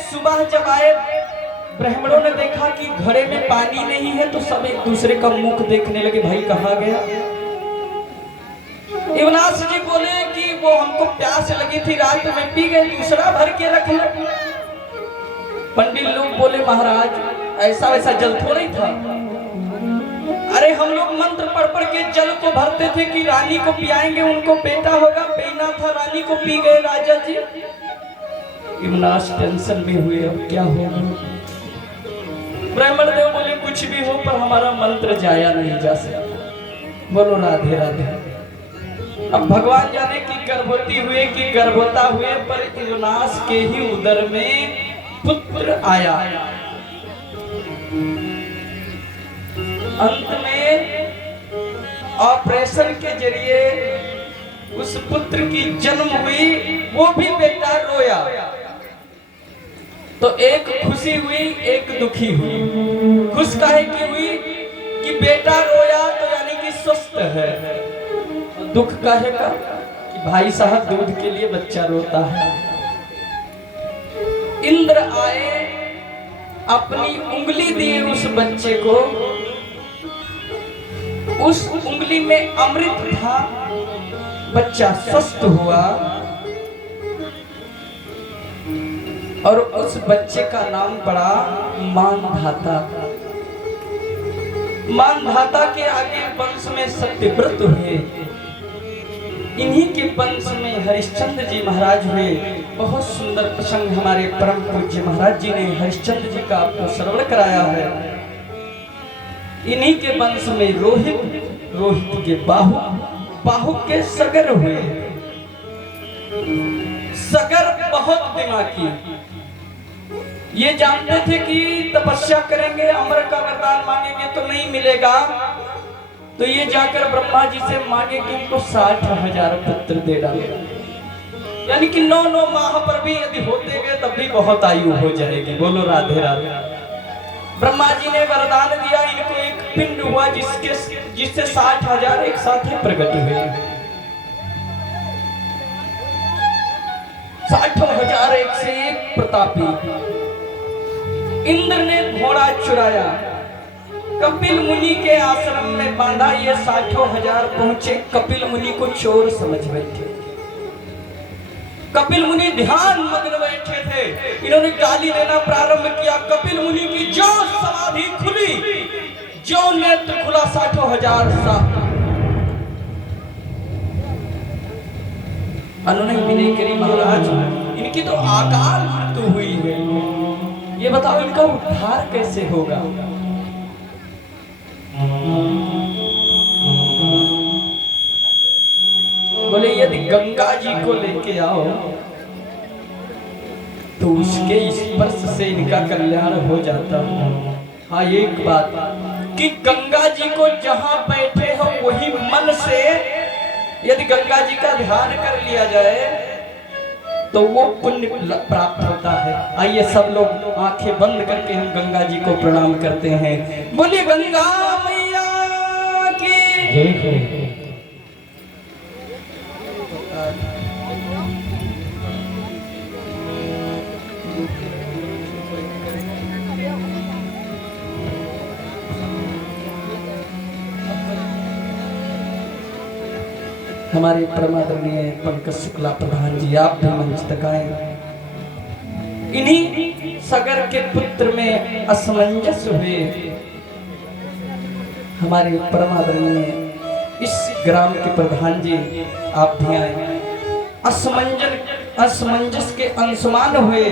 सुबह जब आए, ब्राह्मणों ने देखा कि घड़े में पानी नहीं है, तो सब एक दूसरे का मुख देखने लगे, भाई कहाँ गया। इवनास जी बोले कि वो हमको प्यास लगी थी, रात में पी गए, दूसरा भर के रख लो। पंडित लोग बोले महाराज ऐसा वैसा जल थोड़ा ही था। अरे हम लोग मंत्र पढ़ पढ़ के जल को भरते थे कि रानी को पियाएंगे, उनको बेटा होगा, पीना था, रानी को पी गए राजा जी। इवनास टेंशन में हुए, अब क्या होगा। ब्राह्मण देव बोले कुछ भी हो पर हमारा मंत्र जाया नहीं जा सकता। बोलो राधे राधे। अब भगवान जाने कि गर्भवती हुए कि गर्भवता हुए, पर इवनास के ही उदर में पुत्र आया। अंत में ऑपरेशन के जरिए उस पुत्र की जन्म हुई। वो भी बेटा रोया, तो एक खुशी हुई एक दुखी हुई। खुश काहे की हुई कि बेटा रोया तो यानी कि स्वस्थ है। दुख काहे का कि भाई साहब दूध के लिए बच्चा रोता है। इंद्र आए, अपनी उंगली दिए उस बच्चे को। उस उंगली में अमृत था, बच्चा स्वस्थ हुआ और उस बच्चे का नाम पड़ा मानधाता। मानधाता के आगे वंश में सत्यव्रत हुए। इन्हीं के वंश में हरिश्चंद्र जी महाराज हुए। बहुत सुंदर प्रसंग हमारे परम पूज्य महाराज जी ने हरिश्चंद्र जी का आपको श्रवण कराया है। इन्हीं के वंश में रोहित, रोहित के बाहु, बाहु के सगर हुए। सगर बहुत दिमागी, ये जानते थे कि तपस्या करेंगे, अमर का वरदान मांगेंगे तो नहीं मिलेगा। तो ये जाकर ब्रह्मा जी से मांगे कि इनको 60,000 पुत्र दे डालेगा, यानी कि 9 माह पर भी यदि होते गए तब भी बहुत आयु हो जाएगी। बोलो राधे राधे। ब्रह्मा जी ने वरदान दिया, इनको एक पिंड हुआ जिससे 60,000 एक साथ ही प्रकट हुए। 60,000 एक से एक प्रतापी। इंद्र ने घोड़ा चुराया, कपिल मुनि के आश्रम में बांधा। ये 60,000 पहुंचे, कपिल मुनि को चोर समझ बैठे। कपिल मुनि ध्यान मग्न बैठे थे। इन्होंने गाली देना प्रारंभ किया। कपिल मुनि की जो समाधि खुली, जो नेत्र खुला, 60,000 सा अनुनय विनय करी महाराज, इनकी तो अकाल मृत्यु हुई है। ये बताओ इनका उद्धार कैसे होगा। बोले यदि गंगा जी को लेके आओ तो उसके स्पर्श से इनका कल्याण हो जाता। हाँ एक बात कि गंगा जी को जहां बैठे हो वही मन से यदि गंगा जी का ध्यान कर लिया जाए तो वो पुण्य प्राप्त होता है। आइए सब लोग आंखें बंद करके हम गंगा जी को प्रणाम करते हैं। बोलिए गंगा मैया की जय। हमारे परमादरणीय पंकज शुक्ला प्रधान जी, आप भी मंच तक आए। इन्हीं सगर के पुत्र में असमंजस हुए हमारे परमादरणीय इस ग्राम के प्रधान जी आप भी आए। असमंजस के अंशुमान हुए,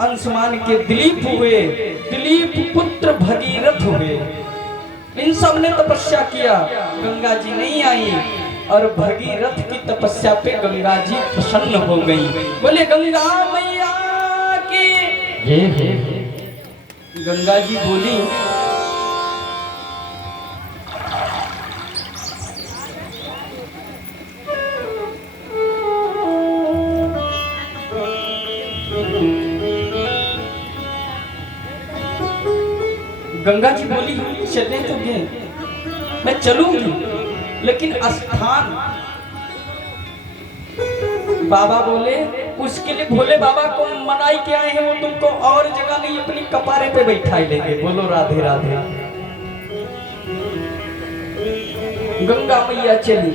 अंशुमान के दिलीप हुए, दिलीप पुत्र भगीरथ हुए। इन सब ने तपस्या किया, गंगा जी नहीं आई और भगीरथ की तपस्या पे गंगा जी प्रसन्न हो गई। बोले गंगा मैया की। गंगा जी बोली गंगा जी बोली चलने तो गए, मैं चलूंगी, लेकिन स्थान बाबा बोले उसके लिए भोले बाबा को मनाई के आए हैं, वो तुमको और जगह नहीं अपनी कपारे पे बैठा ही लेंगे। बोलो राधे राधे। गंगा मैया चली,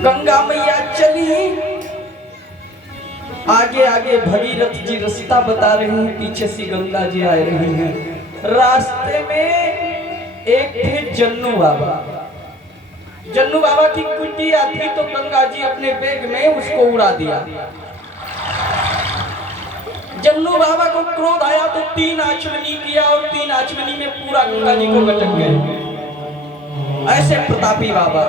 गंगा मैया चली, आगे आगे भगीरथ जी रास्ता बता रहे हैं, पीछे से गंगा जी आ रही हैं। रास्ते में एक थे जन्नू बाबा। जन्नू बाबा की कुटिया थी, तो गंगा जी अपने बैग में उसको उड़ा दिया। जन्नू बाबा को क्रोध आया तो 3 आचमनी किया और 3 आचमनी में पूरा गंगा जी को गटक गए। ऐसे प्रतापी बाबा।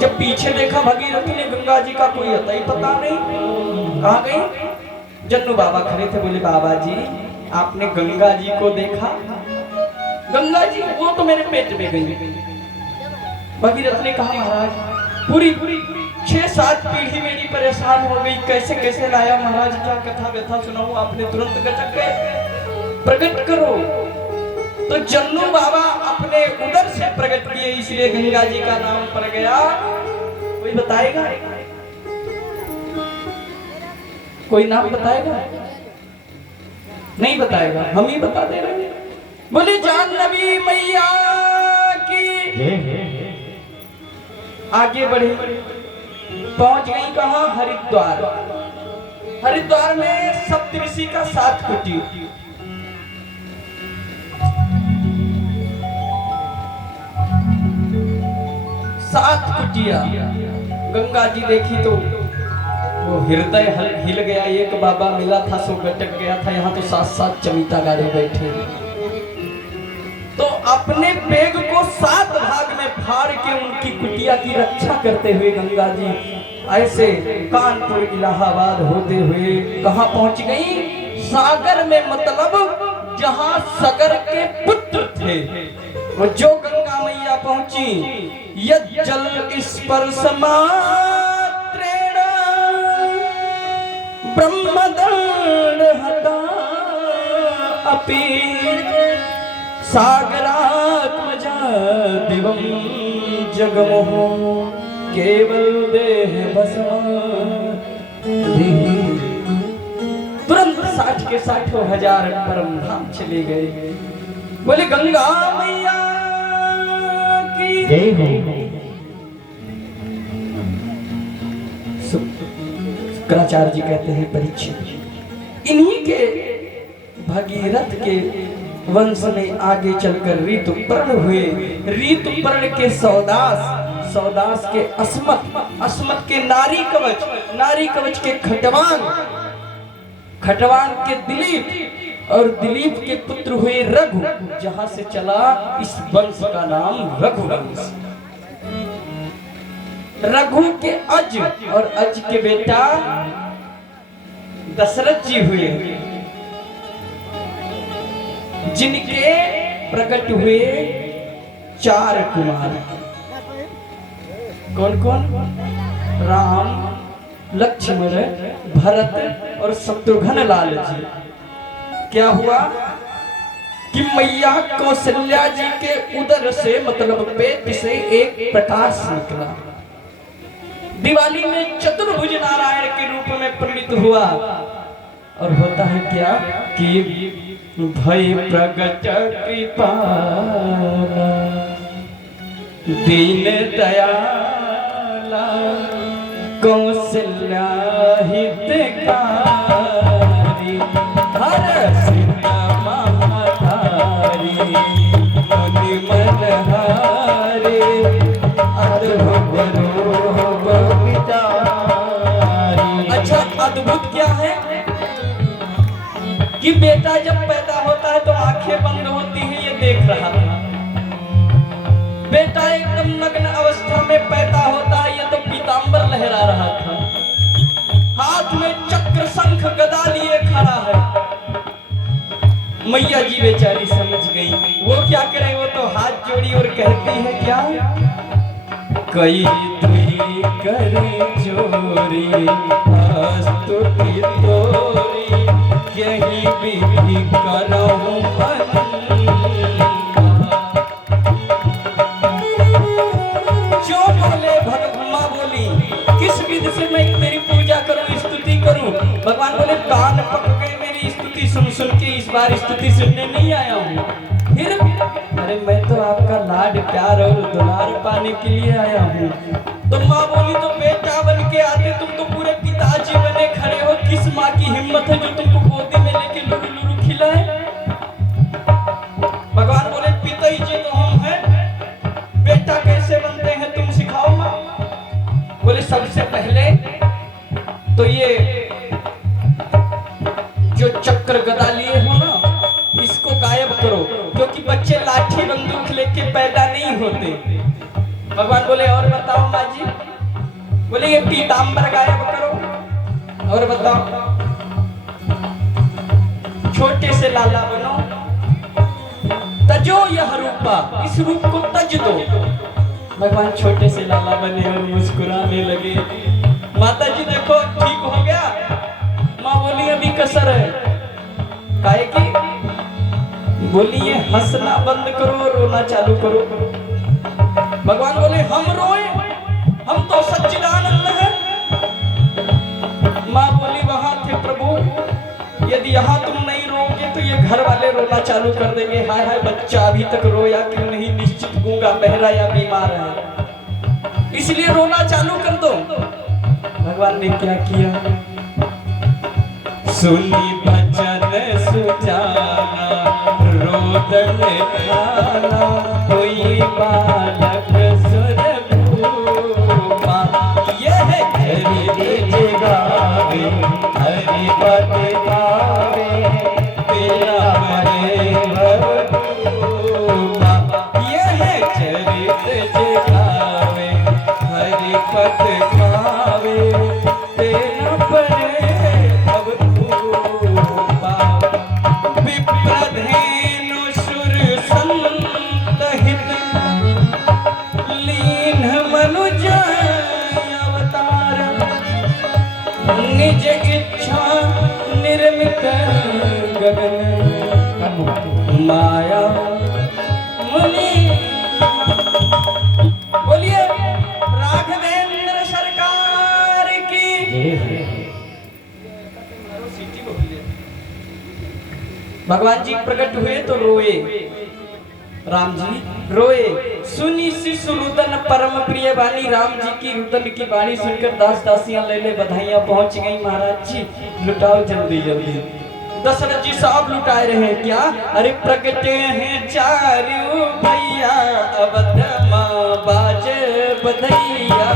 जब पीछे देखा भगीरथ ने, गंगा जी का कोई अता ही पता नहीं, कहाँ गई? जन्नू बाबा खड़े थे, बोले बाबा जी आपने गंगा जी को देखा? गंगा जी वो तो मेरे पेट में गई। भगीरथ ने कहा महाराज पूरी 6-7 पीढ़ी मेरी परेशान हो गई, कैसे कैसे लाया महाराज, क्या कथा व्यथा सुनाऊं, आपने तुरंत गटक गए, प्रकट करो। तो जन्नू बाबा अपने उदर से प्रकट किए, इसलिए गंगा जी का नाम पड़ गया। कोई बताएगा? कोई नाम बताएगा? नहीं बताएगा, हम ही बता दे रहे हैं। बोले जाह्नवी मैया की। आगे बढ़े, पहुंच गई कहां? हरिद्वार। हरिद्वार में सप्तऋषि का 7 कुटी। सात कुटिया। गंगा जी देखी तो वो हृदय हिल गया। एक बाबा मिला था सो गटक गया था, यहाँ तो 7-7 चमीता गाड़े बैठे। तो अपने बैग को 7 भाग में फाड़ के उनकी कुटिया की रक्षा करते हुए गंगा जी ऐसे कानपुर इलाहाबाद होते हुए कहाँ पहुंच गई? सागर में, मतलब जहाँ सगर के पुत्र थे। वो जो गंगा मैया पहुंची, यज्जल स्पर्श मात्रेण ब्रह्मदंड हता अपि सागरात्मजा दिवं जगमोह केवल देह भस्म। तुरंत 60 के 60,000 परम धाम चले गए। बोले गंगा मैया की। शुक्राचार्य जी कहते हैं परीक्षित, इन्हीं के भगीरथ के वंश में आगे चलकर ऋतुपर्ण हुए। ऋतुपर्ण के सौदास, सौदास के अस्मत, अस्मत के नारी कवच, नारी कवच के खटवान, खटवान के दिलीप और दिलीप के पुत्र हुए रघु, जहां से चला इस वंश का नाम रघुवंश। रघु के अज और अज के बेटा दशरथ जी हुए, जिनके प्रकट हुए 4 कुमार। कौन कौन? राम, लक्ष्मण, भरत और शत्रुघ्न लाल जी। क्या हुआ कि मैया कौशल्या जी के उदर से, मतलब पेट से एक प्रकाश निकला। दिवाली में चतुर्भुज नारायण के रूप में परिणित हुआ। और होता है क्या कि भय प्रगट कृपाला दीन दयाला कौशल्या हितकारी हर सीता महाधारी मुनि मनहारी अद्भुत रूप विचारी। अच्छा, अद्भुत क्या है कि बेटा जब पैदा होता है तो आंखें बंद होती हैं, ये देख रहा था। बेटा एकदम नग्न अवस्था में पैदा होता है, ये तो पीतांबर लहरा रहा था। हाथ में चक्र शंख गदा लिए खड़ा है। मैया जी बेचारी समझ गई, वो क्या करे, वो तो हाथ जोड़ी और कहती है क्या, कई तुई करे चोरी स्तुति तोरी, यही विधि करहूं जो बोले भगवान बोली, किस विधि से मैं तेरी पूजा करूं, स्तुति करूं। भगवान बोले कान पक गए मेरी स्तुति सुन सुन के, इस बार स्तुति सुनने नहीं आया हूं। फिर अरे मैं तो आपका लाड प्यार और दुलार पाने के लिए आया हूँ। तो माँ बोली तो बेटा बन के आते, तुम तो पूरे पिताजी बने खड़े हो, किस माँ की हिम्मत है जो तुमको गोदी में लेके लुरु लुरु खिलाए। भगवान बोले पिताजी तो हम हैं, बेटा कैसे बनते हैं तुम सिखाओ माँ। बोले सबसे पहले तो ये जो चक्र गदा लिए हो ना, इसको गायब करो, क्योंकि बच्चे लाठी बंदूक लेके पैदा नहीं होते। भगवान बोले और बताओ माँ जी। बोले ये पीतांबर गायब करो, और बताओ छोटे से लाला बनो, तजो यह रूपा, इस रूप को तज दो। भगवान छोटे से लाला बने और मुस्कुराने लगे। माता जी देखो ठीक हो गया। माँ बोली अभी कसर है, काहे की। बोली ये हंसना बंद करो, रोना चालू करो। भगवान बोले हम रोए, हम तो सच्चिदानंद हैं। माँ बोली वहां थे प्रभु, यदि यहाँ तुम नहीं रोगे तो ये घर वाले रोना चालू कर देंगे, हाय हाय बच्चा अभी तक रोया क्यों नहीं, निश्चित गूंगा बहरा या बीमार है, इसलिए रोना चालू कर दो। भगवान ने क्या किया, सुनी बचन सुजाना रोदन खाना, कोई बालक सुरभूपा, यह हरि गावे हरि पद गावे, तेरा मरे भवरूपा, यह चरित जगावे हरि पद गावे, तेरा परे भवरूपा। विप्रधेनु सुर संत हित, लीन मनुज अवतार, निज इच्छा निर्मित गगन, माया मुनि। बोलिए राघवेंद्र सरकार की। भगवान जी प्रकट हुए तो रोए, राम जी रोए। सुनी शिशु रुदन परम प्रिय वाणी, राम जी की रुदन की वाणी सुनकर दास दासियां ले ले बधाइयां पहुंच गई। महाराज जी लुटाओ जल्दी जल्दी। दशरथ जी साहब लुटाए रहे हैं क्या, अरे प्रकटे हैं चारू भैया, अवध मां बाज बधैया,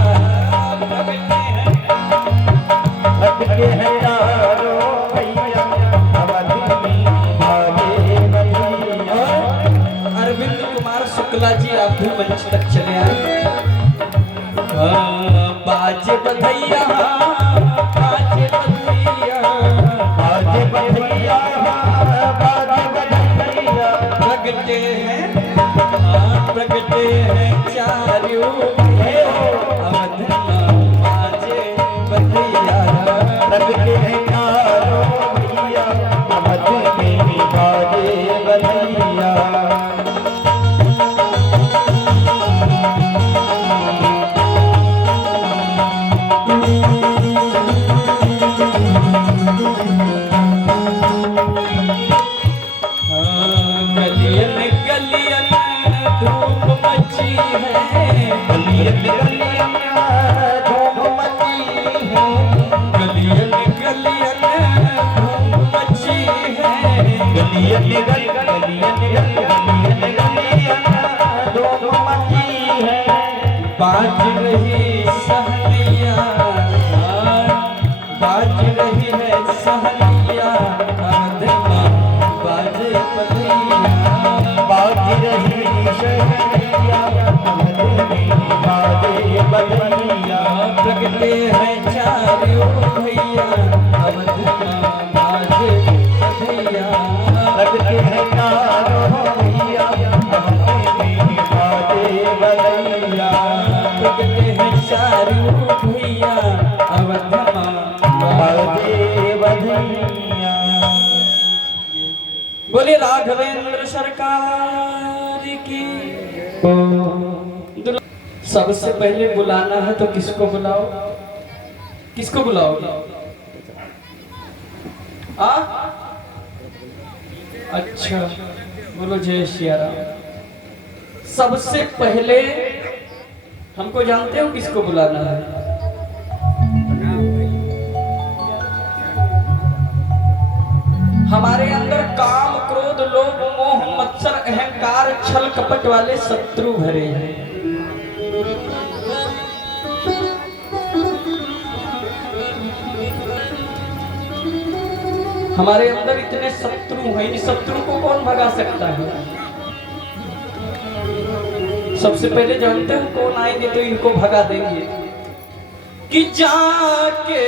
भटके हैं चारों भैया, अवध में बाजे बधैया। अरविंद कुमार शुक्ला जी आप भी मंच तक चले आए। बाज बधैया बाज बधैया, बाजे बधैया बाजे बधैया, प्रगटे हैं प्रगटे हैं चारों अवध मां बाजे बधैया, प्रगटे हैं चारों भैया, अवध में बाजे बधैया। बाज रही सहनिया, बाज रही है सहनिया, अवध माँ बाजे बधैया। बाज रही सहनिया, अवध में बाजे बधैया। प्रगटे हैं चारों भैया, अवध माँ बाजे बधैया। प्रगटे हैं चारों भैया, अवध में बाजे बधैया। प्रगटे हैं चारों भैया, अवध माँ बाजे बधैया। बोले राघवेंद्र सरकार की। सबसे पहले बुलाना है तो किसको बुलाओ? किसको बुलाओ? आ? अच्छा, बोलो जय सिया राम। सबसे पहले हमको जानते हो किसको बुलाना है? हमारे अंदर काम, क्रोध, लोभ, मोह, मत्सर, अहंकार, छल कपट वाले शत्रु भरे हैं। हमारे अंदर इतने शत्रु हैं, इन शत्रु को कौन भगा सकता है? सबसे पहले जानते हो कौन आएंगे तो इनको भगा देंगे कि जाके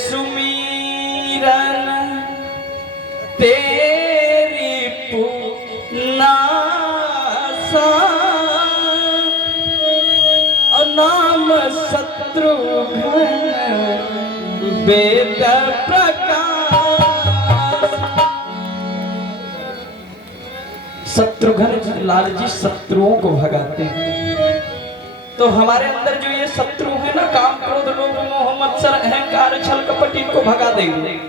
सुमीरन तेरी पुनासा, नाम शत्रुघ्न वेद प्रकाश। शत्रुघ्न लाल जी शत्रुओं को भगाते हैं। तो हमारे अंदर जो ये शत्रु है ना, काम, क्रोध, लोभ, मोह, मत्सर, अहंकार, छल कपट, इनको भगा देंगे।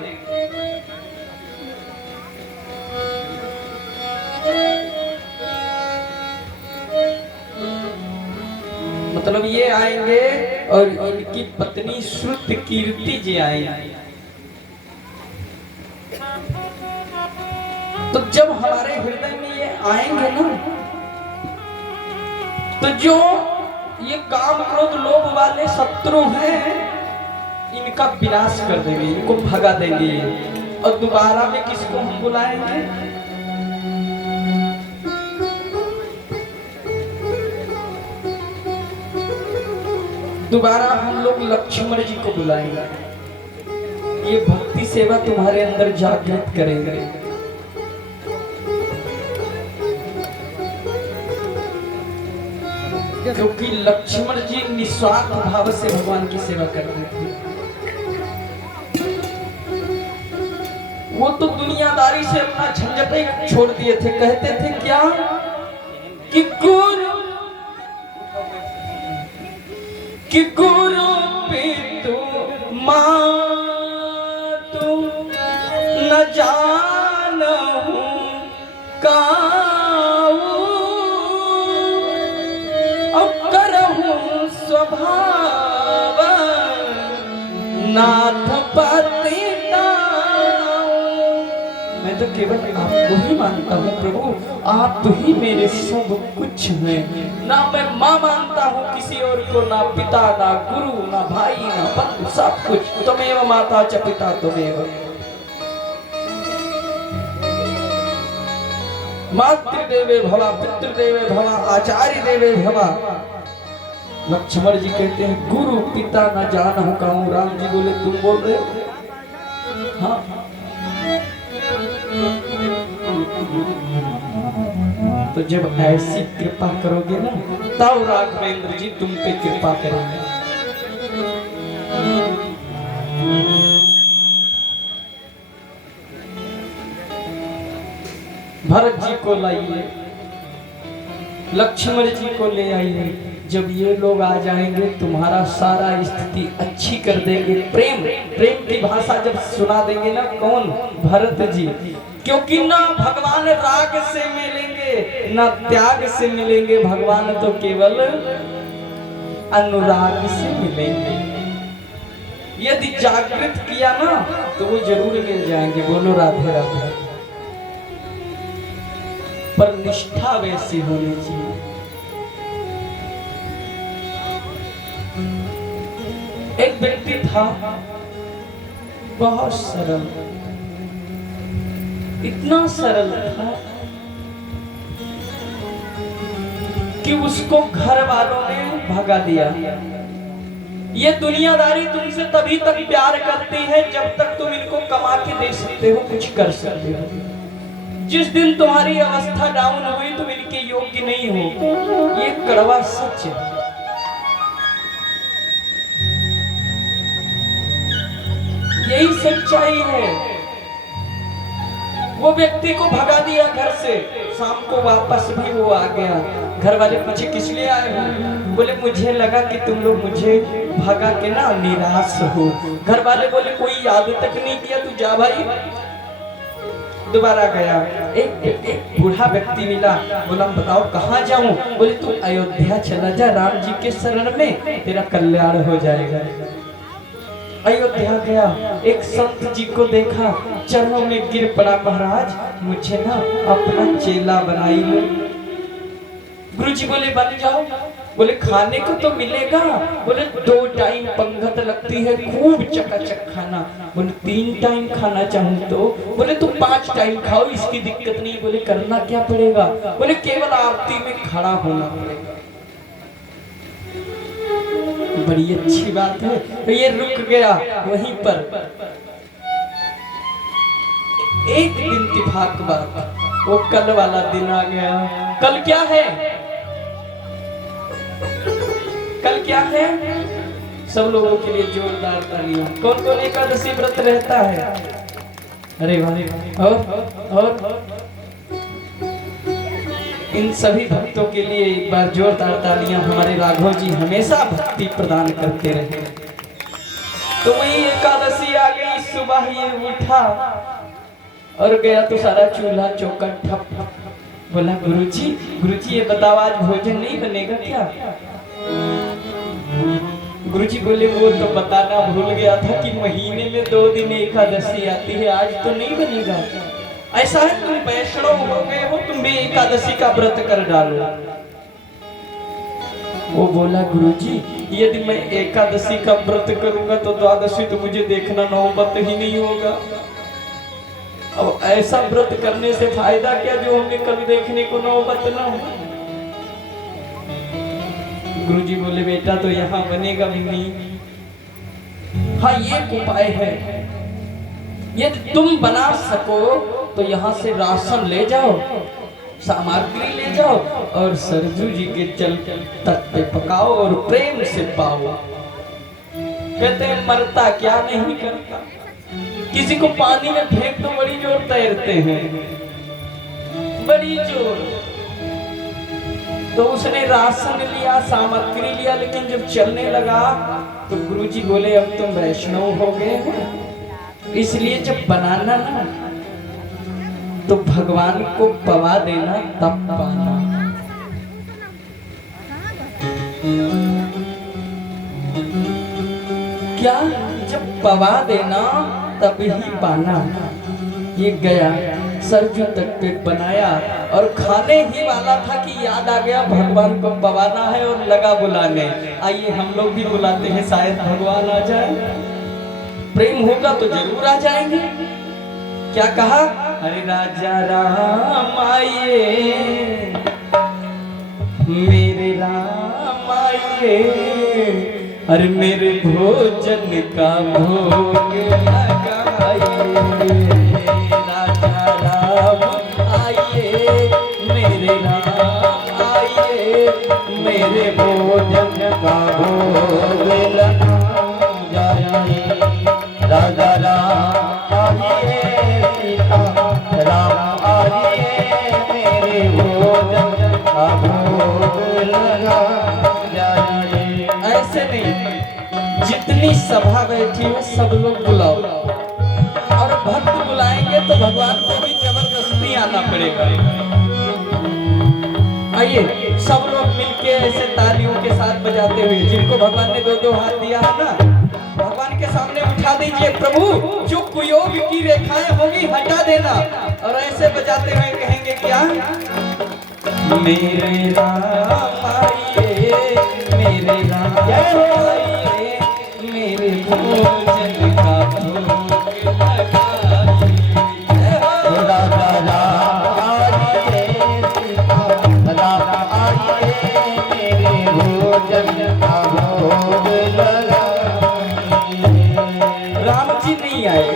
मतलब ये आएंगे और इनकी पत्नी श्रुत कीर्ति जी आएंगे। तो जब हमारे हृदय में ये आएंगे ना, तो जो ये काम, क्रोध, लोभ वाले शत्रु हैं, इनका विनाश कर देंगे, इनको भगा देंगे। और दोबारा में किसको हम बुलाएंगे? दोबारा हम लोग लक्ष्मण जी को बुलाएंगे। ये भक्ति सेवा तुम्हारे अंदर जागृत करेंगे। क्योंकि लक्ष्मण जी निस्वार्थ भाव से भगवान की सेवा करते थे। वो तो दुनियादारी से अपना झंझट छोड़ दिए थे। कहते थे क्या कि गुरु पितु मातु न जानहु काऊ, करहु स्वभाव नाथ पति ताऊ। मैं तो केवल आपको ही मानता हूँ प्रभु, आप ही मेरे सब कुछ हैं। ना मैं माँ मानता हूँ किसी और को, ना पिता, ना गुरु, ना भाई, ना बंधु, सब कुछ त्वमेव माता च पिता त्वमेव। मातृदेवे भव, पितृदेवे भव, आचार्य देवे भव। लक्ष्मण जी कहते हैं गुरु पिता न जानहु काऊ। राम जी बोले तुम बोल रहे हो? हाँ। तो जब ऐसी कृपा करोगे ना, तब राघवेंद्र जी तुम पे कृपा करेंगे। भरत जी को लाइए, लक्ष्मण जी को ले आइए। जब ये लोग आ जाएंगे तुम्हारा सारा स्थिति अच्छी कर देंगे। प्रेम की भाषा जब सुना देंगे ना, कौन? भरत जी। क्योंकि ना भगवान राग से मिलेंगे ना त्याग से मिलेंगे, भगवान तो केवल अनुराग से मिलेंगे। यदि जागृत किया ना तो वो जरूर मिल जाएंगे। बोलो राधे राधे। पर निष्ठा वैसी होनी चाहिए। एक व्यक्ति था बहुत सरल, इतना सरल था कि उसको घर वालों ने भगा दिया। ये दुनियादारी तुमसे तभी तक प्यार करती है जब तक तुम इनको कमा के दे सकते हो, कुछ कर सकते हो। जिस दिन तुम्हारी अवस्था डाउन हुई तुम इनके योग्य नहीं हो। ये कड़वा सच है। यही सच्चाई है। वो व्यक्ति को भगा दिया घर से, शाम को वापस भी वो आ गया। घर वाले पूछे किस लिए आए हो? बोले मुझे लगा कि तुम लोग मुझे भगा के ना निराश हो। घर वाले बोले कोई याद तक नहीं किया, तू जा भाई। दोबारा गया, एक बूढ़ा व्यक्ति मिला, बोला बताओ कहाँ जाऊं? बोले तू अयोध्या चला जा, राम जी के शरण में तेरा कल्याण हो जाएगा। अयोध्या गया, एक संत जी को देखा, चरणों में गिर पड़ा, महाराज मुझे ना अपना चेला बनाई लो। गुरुजी बोले बन जाओ। बोले खाने को तो मिलेगा। बोले 2 टाइम पंगत लगती है, खूब चकाचक खाना। बोले 3 टाइम खाना चाहूँ तो? बोले तुम 5 टाइम खाओ, इसकी दिक्कत नहीं। बोले करना क्या पड़ेगा? बोले केवल आरती में खड़ा होना पड़ेगा। बड़ी अच्छी बात है। तो ये रुक गया वहीं पर। एक दिन इत्तेफाक बात, वो कल वाला दिन आ गया। कल क्या है? कल क्या है? सब लोगों के लिए जोरदार तालियां। कौन कौन एकादशी व्रत रहता है? अरे वाह। और इन सभी भक्तों के लिए एक बार जोरदार तालियां। हमारे राघव जी हमेशा भक्ति प्रदान करते रहे। तो वही एकादशी आ गई, सुबह ये उठा और गया तो सारा चूल्हा चौका ठप। बोला गुरुजी ये बताओ आज भोजन नहीं बनेगा क्या? गुरुजी बोले वो तो बताना भूल गया था कि महीने में 2 दिन एकादशी आती है, आज तो नहीं बनेगा। ऐसा है तुम वैष्णव हो गए हो, तुम भी एकादशी का व्रत कर डालो। वो बोला गुरुजी यदि मैं एकादशी का व्रत करूंगा तो द्वादशी तो मुझे देखना नौबत ही नहीं होगा। अब ऐसा व्रत करने से फायदा क्या जो हमें कभी देखने को नौबत ना हो। गुरुजी बोले बेटा तो यहाँ बनेगा भी नहीं। हाँ ये उपाय है, यदि तुम बना सको तो यहाँ से राशन ले जाओ, सामग्री ले जाओ और सरजू जी के चल तट पे पकाओ और प्रेम से पाओ। कहते हैं मरता क्या नहीं करता। किसी को पानी में फेंक तो बड़ी जोर तैरते हैं, बड़ी जोर। तो उसने राशन लिया, सामग्री लिया, लेकिन जब चलने लगा तो गुरुजी बोले अब तुम वैष्णव हो गए हो, इसलिए जब बनाना ना तो भगवान को पवा देना तब पाना। क्या? जब पवा देना तब ही पाना। ये गया सरजू तट पे बनाया और खाने ही वाला था कि याद आ गया भगवान को पवाना है और लगा बुलाने। आइए हम लोग भी बुलाते हैं, शायद भगवान आ जाए। प्रेम होगा तो जरूर आ जाएंगे। क्या कहा? अरे राजा राम आइए, मेरे राम आइए, अरे मेरे भोजन का भोग लगाइए। राजा राम आइए, मेरे राम आइए, मेरे भोजन का भोग लगाइए। राजा राम आइए, राम आइए, मेरे भोजन का भोग लगा जाइए। ऐसे नहीं, जितनी सभा बैठी है सब लोग बुलाओ, और भक्त बुलाएंगे तो भगवान को भी जबरदस्ती आना पड़ेगा। आइए सब लोग मिलके ऐसे तालियों के साथ बजाते हुए, जिनको भगवान ने 2-2 हाथ दिया है ना, भगवान के सामने उठा दीजिए। प्रभु जो कुयोग की रेखाएं होगी हटा देना, और ऐसे बजाते हुए कहेंगे क्या? मेरे राम आइए, मेरे राम आइए, भोजन का भोग लगाइए। राधा आइए सीता राधा आइए मेरे भोजन का भोग लगाइए। राम जी नहीं आए,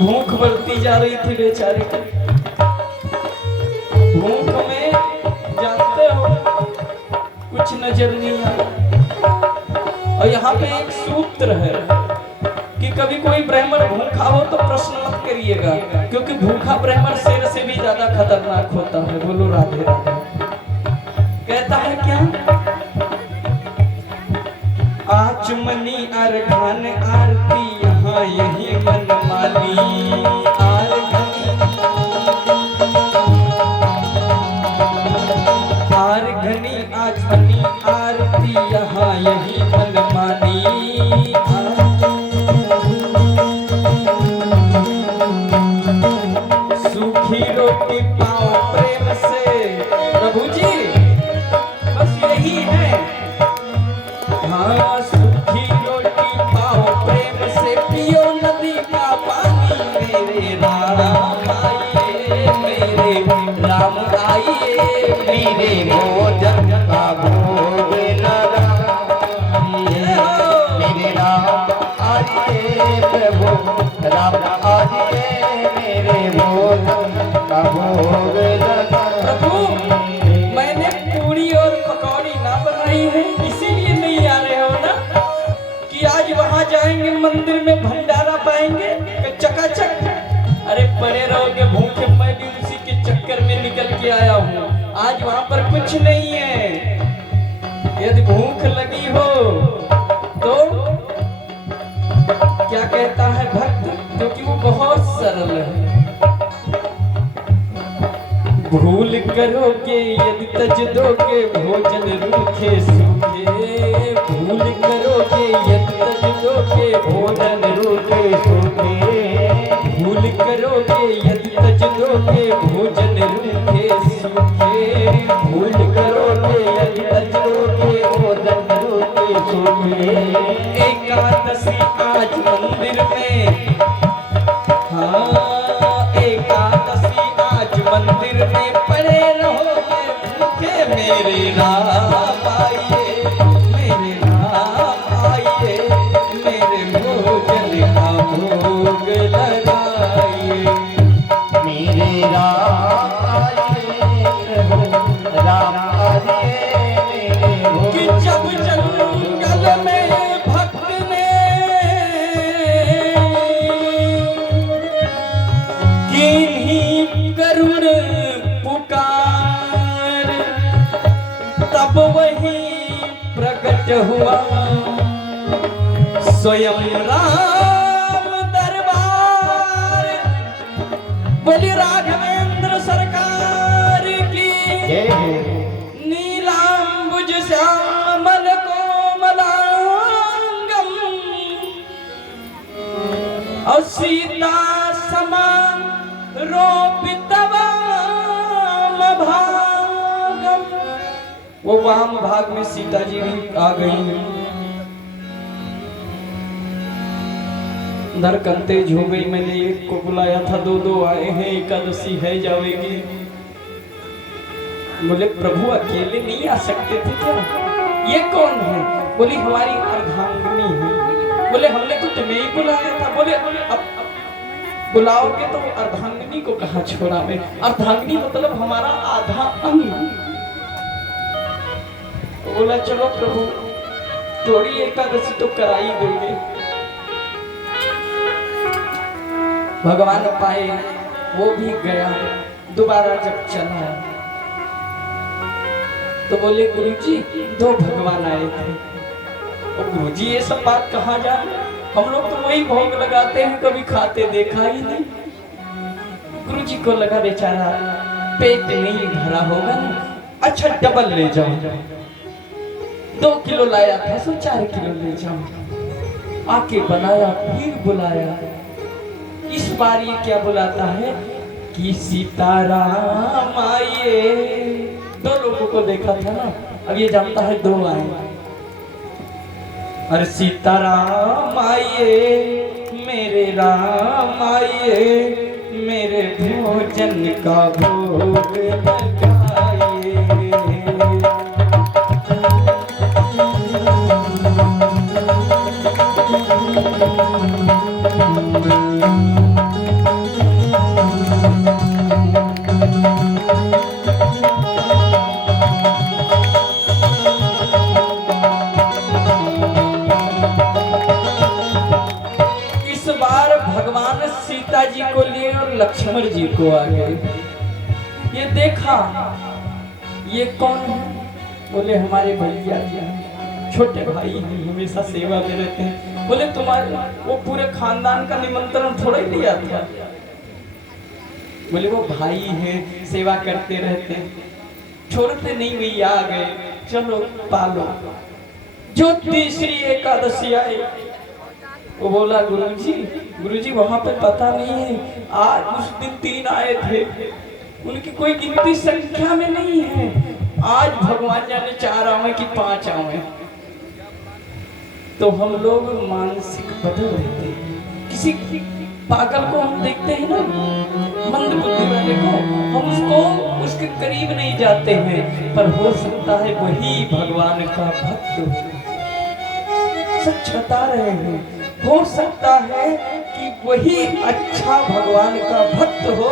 भूख बढ़ती जा रही थी बेचारे की। भूख में जानते हो कुछ नजर नहीं आया। और यहाँ पे एक सूत्र है कि कभी कोई ब्राह्मण भूखा हो तो प्रश्न मत करिएगा, क्योंकि भूखा ब्राह्मण शेर से भी ज्यादा खतरनाक होता है। बोलो राधे राधे। कहता है क्या, आचमनी अर्घन आरती यहाँ यही मन मानी। आरघनी आचमनी आरती यहाँ यही मन मानी। सूखी रोटी पाओ प्रेम से प्रभु जी, बस यही है। हाँ, सूखी रोटी पाओ प्रेम से, पियो नदी का पानी। मेरे राम आइए, मेरे राम आइए, मेरे भोजन का भोग लगाइए। मेरे राम आइए प्रभु राम आइए मेरे भोजन का भोग प्रभु, लगाइए। मैंने पूरी और पकौड़ी ना बनाई है, इसीलिए नहीं आ रहे हो ना कि आज वहां जाएंगे मंदिर में भंडारा पाएंगे चकाचक। अरे पड़े रहोगे भूखे, मैं भी उसी के चक्कर में निकल के आया हूँ। आज वहां पर कुछ नहीं है। यदि भूख लगी हो तो क्या कहता है भक्त, क्योंकि वो बहुत सरल है। भूल करोगे यदि तज दोगे भोजन रूखे सूखे। भूल करोगे यदि तज दोगे भोजन रूखे सूखे। भूल करोगे यदि तज दोगे भोजन रूखे सूखे। भूल करोगे यदि तज दोगे भोजन रूखे सूखे। एकादशी आज मंदिर में, हाँ एकादशी आज मंदिर में पड़े रहोगे भूखे। मेरे राम आइए, मेरे राम आइए, मेरे भोजन का भोग लगाइए। मेरे राम आइए प्रभु राम आइए मेरे कि भोजन जब जंगल में भक्त ने किन्हीं करुण पुकार, तब वही प्रकट हुआ स्वयं राम दरबार। बोली राघवेंद्र सरकार की। जय हो। नीलांबुज श्यामल कोमलांगम और सीता समान रोपितवाम भागम। वो वाम भाग में सीता जी भी आ गई। नरकंतेज हो गई। मैंने एक को बुलाया था, दो दो आए हैं, एकादशी है जावेगी। बोले प्रभु अकेले नहीं आ सकते थे क्या? ये कौन है? बोली हमारी अर्धांगिनी है। बोले हमने तो तुम्हें ही बुलाया था। बोले अब बुलाओगे तो अर्धांगिनी को कहाँ छोड़ा मैं? अर्धांगिनी मतलब हमारा आधा अंग। तो बोला चलो प्रभु थोड़ी एकादशी तो करा ही देंगे। भगवान पाए, वो भी गया। दोबारा जब चला तो बोले गुरुजी दो भगवान आए थे। और गुरुजी ये सब बात कहाँ जाने, हम लोग तो वही भोग लगाते हैं, कभी खाते देखा ही नहीं। गुरुजी को लगा बेचारा पेट नहीं भरा होगा ना, अच्छा डबल ले जाओ। 2 किलो लाया था सो 4 किलो ले जाओ। आके बनाया, फिर बुलाया। इस बार ये क्या बुलाता है कि सीताराम आइए। 2 लोगों को देखा था ना, अब ये जानता है 2 आए। अरे सीताराम आइए मेरे राम आइए, मेरे भोजन का भोग लगाइए। भगवान सीता जी को लिए और लक्ष्मण जी को आगे। ये देखा, ये कौन है? बोले हमारे भैया जी, छोटे भाई हैं, हमेशा सेवा में रहते हैं। बोले तुम्हारे वो पूरे खानदान का निमंत्रण थोड़ा ही दिया था। बोले वो भाई हैं, सेवा करते रहते हैं, छोड़ते नहीं, भैया आ गए, चलो पालो। जो तीसरी एकादशी आई, वो बोला गुरुजी वहां पे पता नहीं है, आज उस दिन 3 आए थे, उनकी कोई गिनती संख्या में नहीं है। आज भगवान जाने 4 आवे कि 5 आवे। तो हम लोग मानसिक बदल रहते हैं। किसी पागल को हम देखते हैं ना, मंद बुद्धि वाले को, हम उसको उसके करीब नहीं जाते हैं, पर हो सकता है वही भगवान का भक्त हो। सच बता रहे हैं, हो सकता है कि वही अच्छा भगवान का भक्त हो,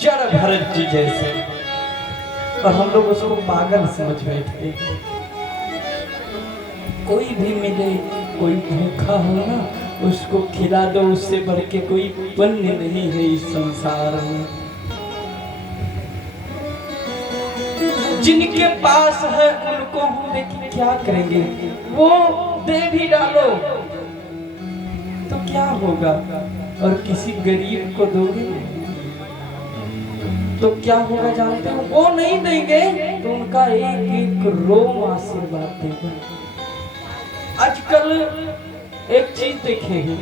जड़ भरत जी जैसे, और हम लोग उसको पागल समझ बैठे। कोई भी मिले, कोई भूखा हो ना, उसको खिला दो, उससे बढ़ के कोई पुण्य नहीं है इस संसार में। जिनके पास है उनको हम देखिए क्या करेंगे, वो दे भी डालो तो क्या होगा, और किसी गरीब को दोगे तो क्या होगा जानते हो? वो नहीं देंगे तो उनका एक एक रोम आशीर्वाद देगा। आजकल एक चीज देखे हैं,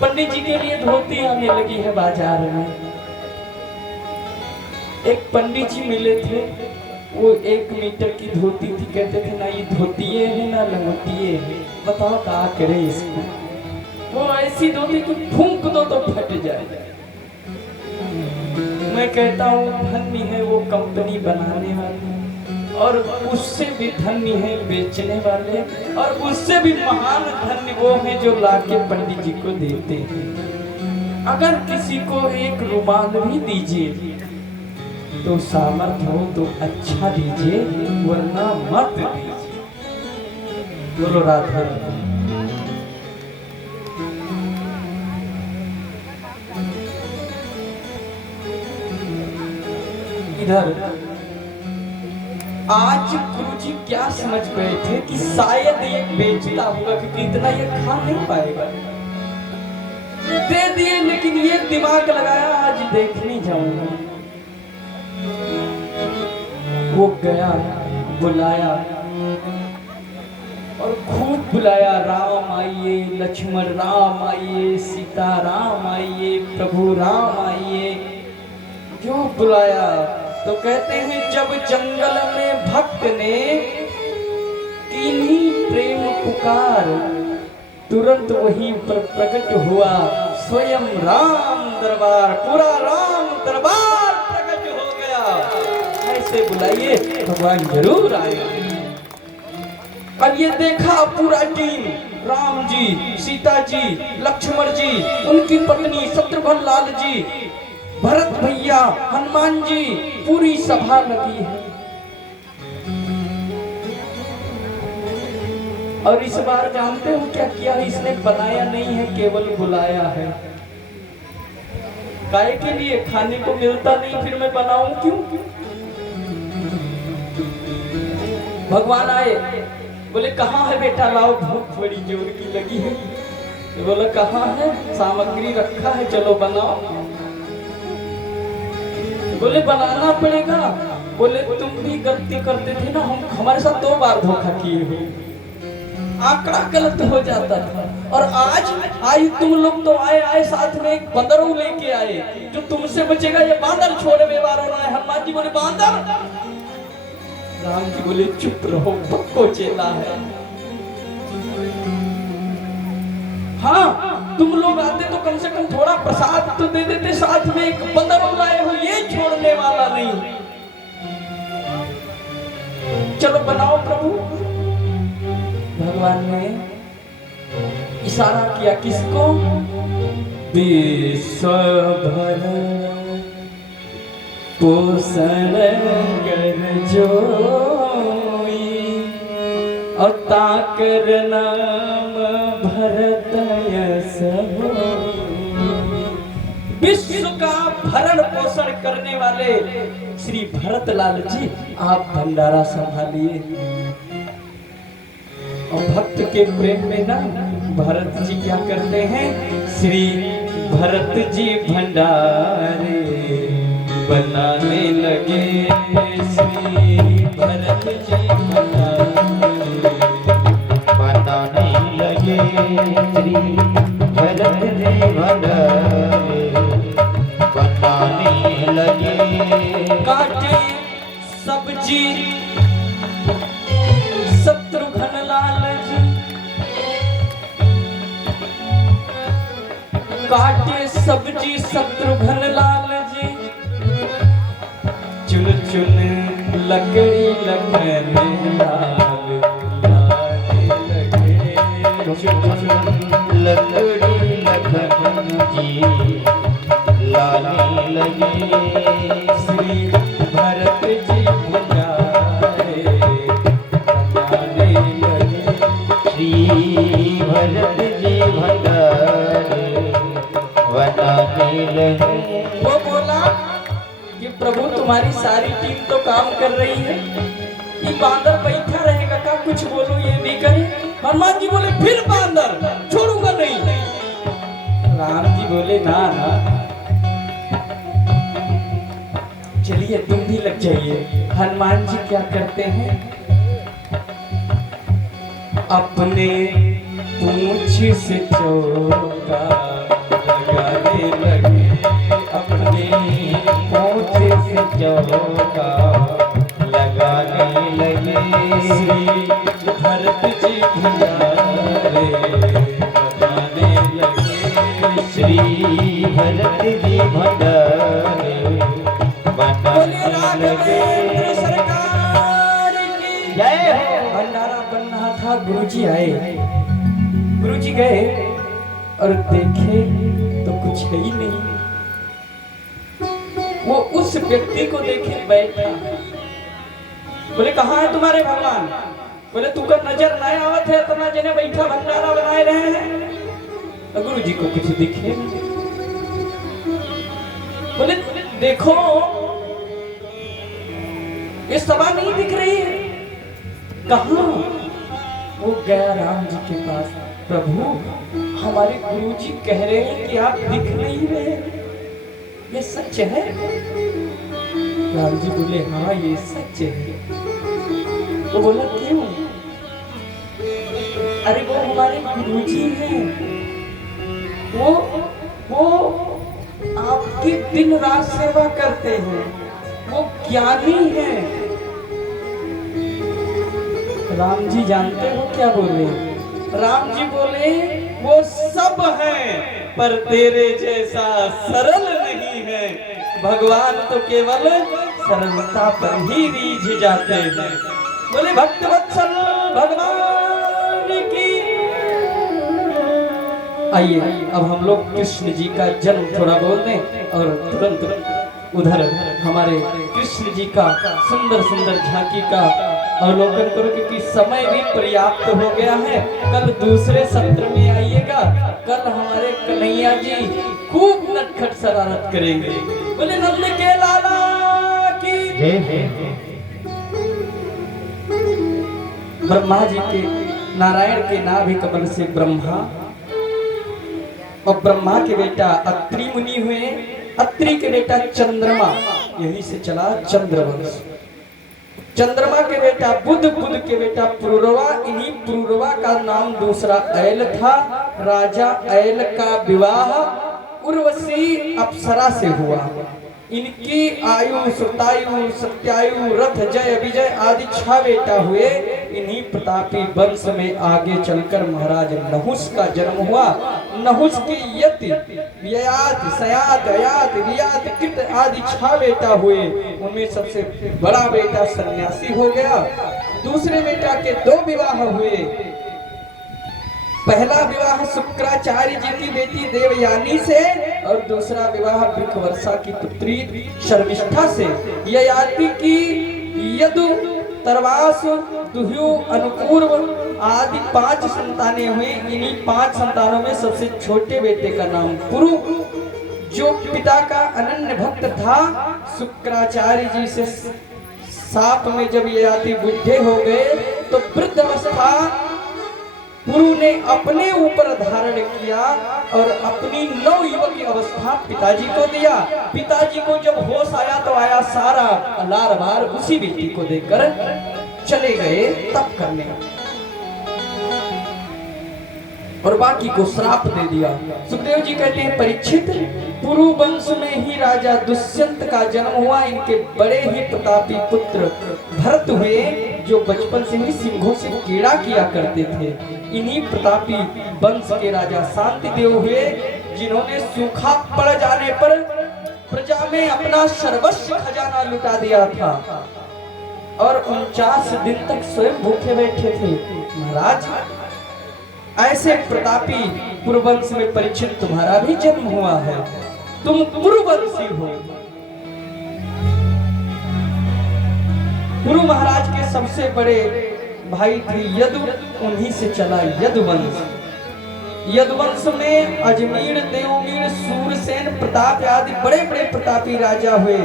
पंडित जी के लिए धोती आने लगी है बाजार में। एक पंडित जी मिले थे, वो 1 मीटर की धोती थी, कहते थे ना ये धोतिये है ना लंगोटिये है, बताओ क्या करे इसको। वो ऐसी धोती कि फूंक दो तो फट जाए। मैं कहता हूँ धन्य है वो कंपनी बनाने वाले, और उससे भी धन्य है बेचने वाले, और उससे भी महान धन्य वो है जो लाके पंडित जी को देते हैं। अगर किसी को एक रुमाल भी दीजिए तो सामर्थ्य हो तो अच्छा दीजिए, वरना मत दीजिए। बोलो राधा। इधर आज गुरुजी क्या समझ गए थे कि शायद ये बेचता होगा, क्योंकि इतना ये खा नहीं पाएगा, दे दिए। लेकिन ये दिमाग लगाया आज देखने जाऊंगा। वो गया, बुलाया और खूब बुलाया, राम आइए, लक्ष्मण राम आइए, सीता राम आइए, प्रभु राम आइए। क्यों बुलाया? तो कहते हैं जब जंगल में भक्त ने कीन्ही प्रेम पुकार, तुरंत वहीं पर प्रकट हुआ स्वयं राम दरबार। पूरा राम दरबार प्रकट हो गया। ऐसे बुलाइए, भगवान जरूर आए। अब ये देखा पूरा टीम, राम जी, सीता जी, लक्ष्मण जी, उनकी पत्नी शत्रुघ्न लाल जी, भरत भैया, हनुमान जी, पूरी सभा लगी है। और इस बार जानते हो क्या किया? इसने बनाया नहीं है, केवल बुलाया है। काहे के लिए? खाने को मिलता नहीं, फिर मैं बनाऊं क्यों? भगवान आए, बोले कहाँ है बेटा, लाओ, भूख बड़ी जोर की लगी है। तो बोला कहाँ है? सामग्री रखा है, चलो बनाओ। बोले बनाना पड़ेगा। बोले तुम भी गलती करते थे ना, हम हमारे साथ 2 बार धोखा किए हो, आंकड़ा गलत हो जाता था। और आज तुम लोग तो आए साथ में एक बंदरों लेके आए, जो तुमसे बचेगा ये बांदर छोड़े व्यवहार होना है। हनुमान जी बोले बांदर। राम जी बोले चुप रहो, पक्को चेला है। हाँ, तुम लोग आते तो कम से कम थोड़ा प्रसाद तो दे देते, साथ में एक बंदर लाए हो, ये छोड़ने वाला नहीं। चलो बनाओ प्रभु। भगवान ने इशारा किया, किसको? विश्वभर पोषण कर जोई, ताकर नाम भरत यश होई। विश्व का भरण पोषण करने वाले श्री भरत लाल जी, आप भंडारा संभालिए। और भक्त के प्रेम में ना भरत जी क्या करते हैं? श्री भरत जी भंडारे बनाने लगे। श्री भरत जी भंडारे बनाने लगे। श्री भरत जी भंडारे बनाने लगे। काटे सब्जी शत्रुघ्न लाल जी, काटे सब्जी शत्रुघ्न लाल जी, चुन चुन लकड़ी लगने लाल लगे। चुन चुन लकड़ी लगन जी लाने लगे। श्री भरत जी भंडारे बनाने लगे। श्री भरत जी भंडारे बनाने लगे। वो बोला कि प्रभु तुम्हारी सारी टीम तो काम कर रही है, ये बांदर बैठा रहेगा क्या? कुछ बोलो ये भी करे। हनुमान जी बोले फिर बांदर, छोड़ूंगा नहीं। राम जी बोले ना ना, चलिए तुम भी लग जाइए। हनुमान जी क्या करते हैं? अपने पूंछ से चौका लगाने लगे। अपने पूंछ से चौका लगाने लगे। श्री भरत जी भंडारे बनाने लगे। श्री भरत जी भंडारे बोले बनाने लगे। राघवेंद्र सरकार की जय हो। भंडारा बन रहा था, गुरुजी आए। गुरुजी गए और देखे तो कुछ है ही नहीं। वो उस व्यक्ति को देखे बैठा। बोले कहाँ है तुम्हारे भगवान? बोले तुका नजर नहीं आवत है, इतना जने बैठा भंडारा बनाए रहे हैं। गुरु जी को कुछ दिखे। बोले देखो ये सभा नहीं दिख रही है। कहाँ? वो गया राम जी के पास। प्रभु हमारे गुरु जी कह रहे हैं कि आप दिख नहीं रहे, ये सच है? राम जी बोले हाँ ये सच है। वो बोला क्यों? अरे वो हमारे गुरुजी हैं, वो आपकी दिन रात सेवा करते हैं, वो ज्ञानी हैं। राम जी जानते हो क्या बोले? राम जी बोले वो सब हैं पर तेरे जैसा सरल नहीं है। भगवान तो केवल सरलता पर ही रीझ जाते हैं। बोले भक्त वत्सल भगवान की। आइए अब हम लोग कृष्ण जी का जन्म थोड़ा बोल दें और तुरंत उधर हमारे कृष्ण जी का सुंदर सुंदर झांकी का अवलोकन करो, क्योंकि समय भी पर्याप्त हो गया है। कल दूसरे सत्र में आइएगा। कल हमारे कन्हैया जी खूब नटखट शरारत करेंगे। बोले नंद के लाला की ब्रह्मा जी के नारायण के नाभि कमल से ब्रह्मा और ब्रह्मा के बेटा अत्रि मुनि हुए। अत्रि के बेटा चंद्रमा, यही से चला चंद्रवंश। चंद्रमा के बेटा बुध, बुध के बेटा पुरुरवा। इन्हीं पुरुरवा का नाम दूसरा ऐल था। राजा ऐल का विवाह उर्वशी अप्सरा से हुआ, इनकी आयु सुतायु सत्यायु रथ जय विजय आदि 6 बेटा हुए। इन्हीं प्रतापी वंश में आगे चलकर महाराज नहुस का जन्म हुआ। नहुस के यति व्ययात सयात अयात वियात कृत आदि 6 बेटा हुए। उनमें सबसे बड़ा बेटा सन्यासी हो गया। दूसरे बेटा के 2 विवाह हुए। पहला विवाह शुक्राचार्य जी की बेटी देवयानी से और दूसरा विवाह वृषवर्षा की पुत्री शर्मिष्ठा से। ययाति की यदु तरवास दुह्यु अनुपूर्व आदि 5 संतानें हुई। इन्हीं 5 संतानों में सबसे छोटे बेटे का नाम पुरु, जो पिता का अनन्य भक्त था। शुक्राचार्य जी से साप में जब ययाति बुढ़े हो गए तो वृद्ध अवस्था पुरु ने अपने ऊपर धारण किया और अपनी नवयुवक की अवस्था पिताजी को दिया। पिताजी को जब होश आया तो आया सारा लार भार उसी बेटी को देकर चले गए तप करने और बाकी को श्राप दे दिया। सुखदेव जी कहते हैं परीक्षित, पुरु वंश में ही राजा दुष्यंत का जन्म हुआ। इनके बड़े ही प्रतापी पुत्र भरत हुए, जो बचपन से ही सिंहों से कीड़ा किया करते थे। इन्हीं प्रतापी वंश के राजा शांति देव हुए, जिन्होंने सूखा पड़ जाने पर प्रजा में अपना सर्वस्व खजाना लुटा दिया था और 49 दिन तक स्वयं भूखे बैठे थे। महाराज, ऐसे प्रतापी पुरुवंश में परीक्षित तुम्हारा भी जन्म हुआ है। तुम पुरुवंशी हो। पुरु महाराज के सबसे बड़े भाई थे यदु, उन्हीं से चला यदुवंश। यदुवंश में अजमेर देवमीर सूरसेन प्रताप आदि बड़े बड़े प्रतापी राजा हुए।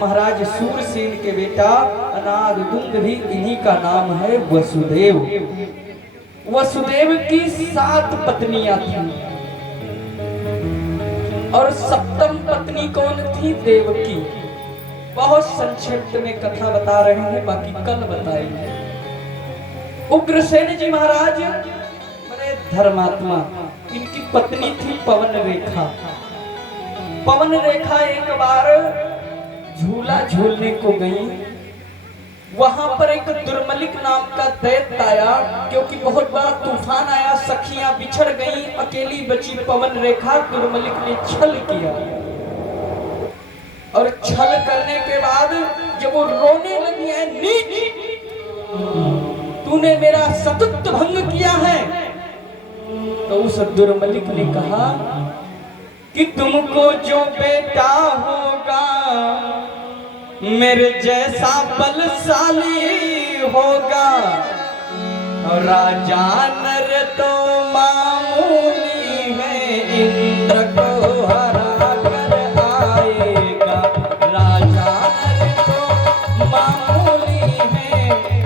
महाराज सूरसेन के बेटा अनादुंद भी इन्हीं का नाम है वसुदेव। वसुदेव की 7 पत्नियां थीं और 7वीं पत्नी कौन थी? देवकी। बहुत संक्षिप्त में कथा बता रहे हैं, बाकी कल बताएंगे। उग्रसेन जी महाराज बड़े धर्मात्मा। इनकी पत्नी थी पवन रेखा। पवन रेखा एक बार झूला झूलने को गई। वहां पर एक दुर्मलिक नाम का दैत्य आया, क्योंकि बहुत बड़ा तूफान आया। सखियां बिछड़ गईं, अकेली बची पवन रेखा। दुर्मलिक ने छल किया और छल करने के बाद जब वो रोने लगी है, नीच, तूने मेरा सतुत्व भंग किया है, तो उस दुर्मलिक ने कहा कि तुमको जो बेटा होगा मेरे जैसा बलशाली होगा, और राजा नर तो मामूली है, इंद्र को हरा कर आएगा। राजा नर तो मामूली है,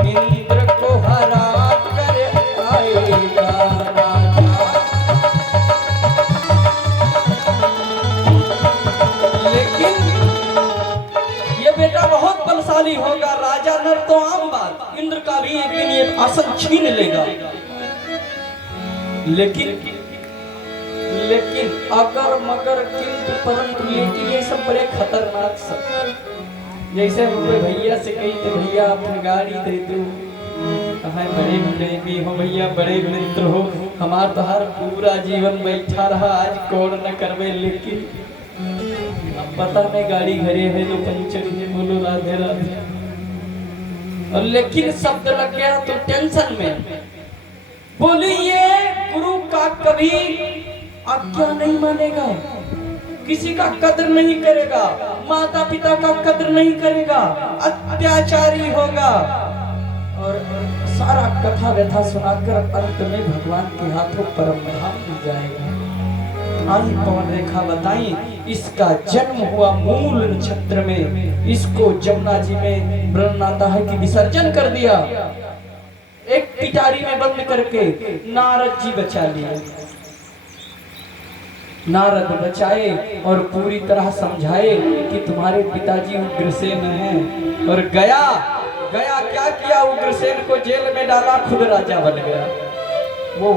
इंद्र को हरा कर आएगा। लेकिन बेटा बहुत बलशाली होगा। राजा नर तो आम बात, इंद्र का भी एक दिन ये आसन छीन लेगा। लेकिन अगर मगर किंतु परंतु, लेकिन ये सब बड़े खतरनाक सब। जैसे हम कोई भैया से कही तो भैया अपनी गाड़ी दे दो, कहा बड़े प्रेमी हो भैया, बड़े मित्र हो, हमारा तो हर पूरा जीवन बैठा रहा, आज कौन न करवे। लेकिन पता नहीं गाड़ी घरे है जो पंचर है, बोलो राधे राधे। और लेकिन शब्द लग गया तो टेंशन में बोली, ये गुरु का कभी आज्ञा नहीं मानेगा, किसी का कदर नहीं करेगा, माता पिता का कदर नहीं करेगा, अत्याचारी होगा। और सारा कथा व्यथा सुनाकर अंत में भगवान के हाथों परम धाम मिल जाएगा। आई पवन रेखा बताई, इसका जन्म हुआ मूल नक्षत्र में। इसको जमुना जी में वर्णन आता है कि विसर्जन कर दिया, एक पिटारी में बंद करके। नारद जी बचा लिए। नारद बचाए और पूरी तरह समझाए कि तुम्हारे पिताजी उग्रसेन हैं। और गया क्या किया, उग्रसेन को जेल में डाला, खुद राजा बन गया। वो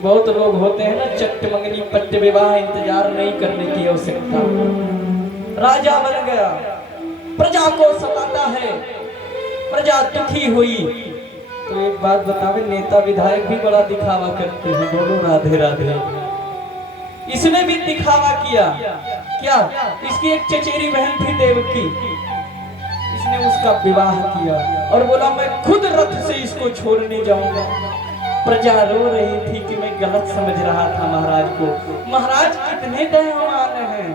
बहुत लोग होते हैं ना, चट्ट मंगनी पट्ट विवाह, इंतजार नहीं करने की आवश्यकता। राजा बन गया, प्रजा को सताता है, प्रजा दुखी हुई। तो एक बात बतावे, नेता विधायक भी बड़ा दिखावा करते हैं, बोलो राधे राधे। इसने भी दिखावा किया। क्या? इसकी एक चचेरी बहन थी देवकी, इसने उसका विवाह किया और बोला मैं खुद रथ से इसको छोड़ने जाऊंगा। प्रजा रो रही थी कि मैं गलत समझ रहा था महाराज को। महाराज कितने दयावान हैं।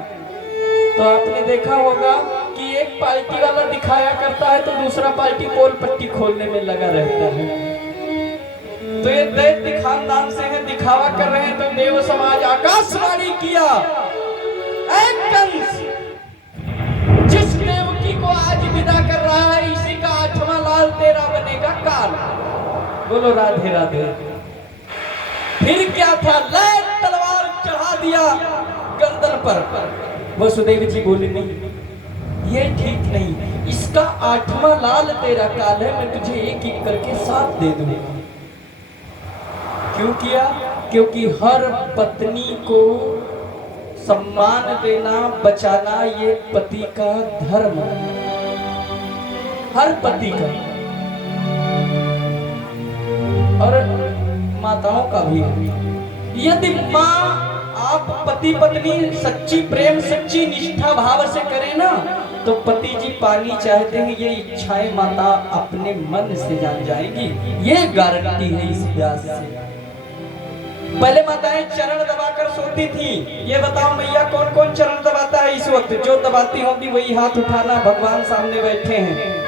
तो आपने देखा होगा कि एक पार्टी वाला दिखाया करता है तो दूसरा पार्टी पोल पट्टी खोलने में लगा रहता है। तो ये दैत्य खानदान से है, दिखावा कर रहे हैं। तो देव समाज आकाशवाणी किया, एक कंस जिस देवकी को आज विदा कर रहा है, इसी का 8वां लाल तेरा बनेगा काल। बोलो राधे राधे। फिर क्या था, ले तलवार चढ़ा दिया गर्दन पर। वसुदेव जी बोले नहीं, ये ठीक नहीं, इसका 8वां लाल तेरा काल है, मैं तुझे एक एक करके 7 दे दूंगा। क्यों किया? क्योंकि हर पत्नी को सम्मान देना, बचाना ये पति का धर्म है, हर पति का और माताओं का भी। यदि माँ आप पति पत्नी सच्ची प्रेम, सच्ची निष्ठा भाव से करें ना, तो पति जी पानी चाहते हैं, ये इच्छाएं माता अपने मन से जान जाएगी। ये गारंटी है इस व्यास से। पहले माताएं चरण दबाकर सोती थी। ये बताओ मैया कौन कौन चरण दबाता है इस वक्त? जो दबाती होगी वही हाथ उठाना, भगवान सामने बैठे हैं।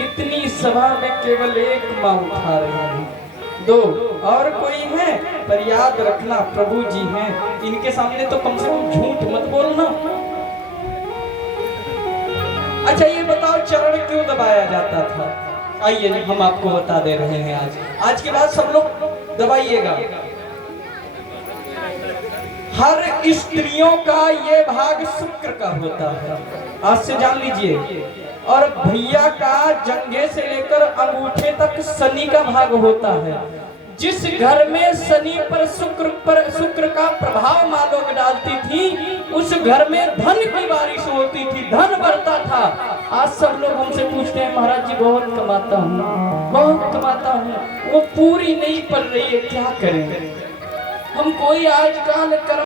इतनी सभा में केवल एक मां उठा रही है, 2 और कोई है, पर याद रखना प्रभु जी हैं, इनके सामने तो कम से कम झूठ मत बोलना। अच्छा ये बताओ चरण क्यों दबाया जाता था? आइए हम आपको बता दे रहे हैं। आज के बाद सब लोग दबाइएगा। हर स्त्रियों का ये भाग शुक्र का होता है, आज से जान लीजिए। और भैया का जंघे से लेकर अंगूठे तक शनि का भाग होता है। जिस घर में शनि पर शुक्र का प्रभाव माँ लोग डालती थी, उस घर में धन की बारिश होती थी, धन बढ़ता था। आज सब लोग हमसे पूछते हैं महाराज जी बहुत कमाता हूँ, बहुत कमाता हूँ, वो पूरी नहीं पड़ रही है, क्या करें? हम कोई आजकल कर्म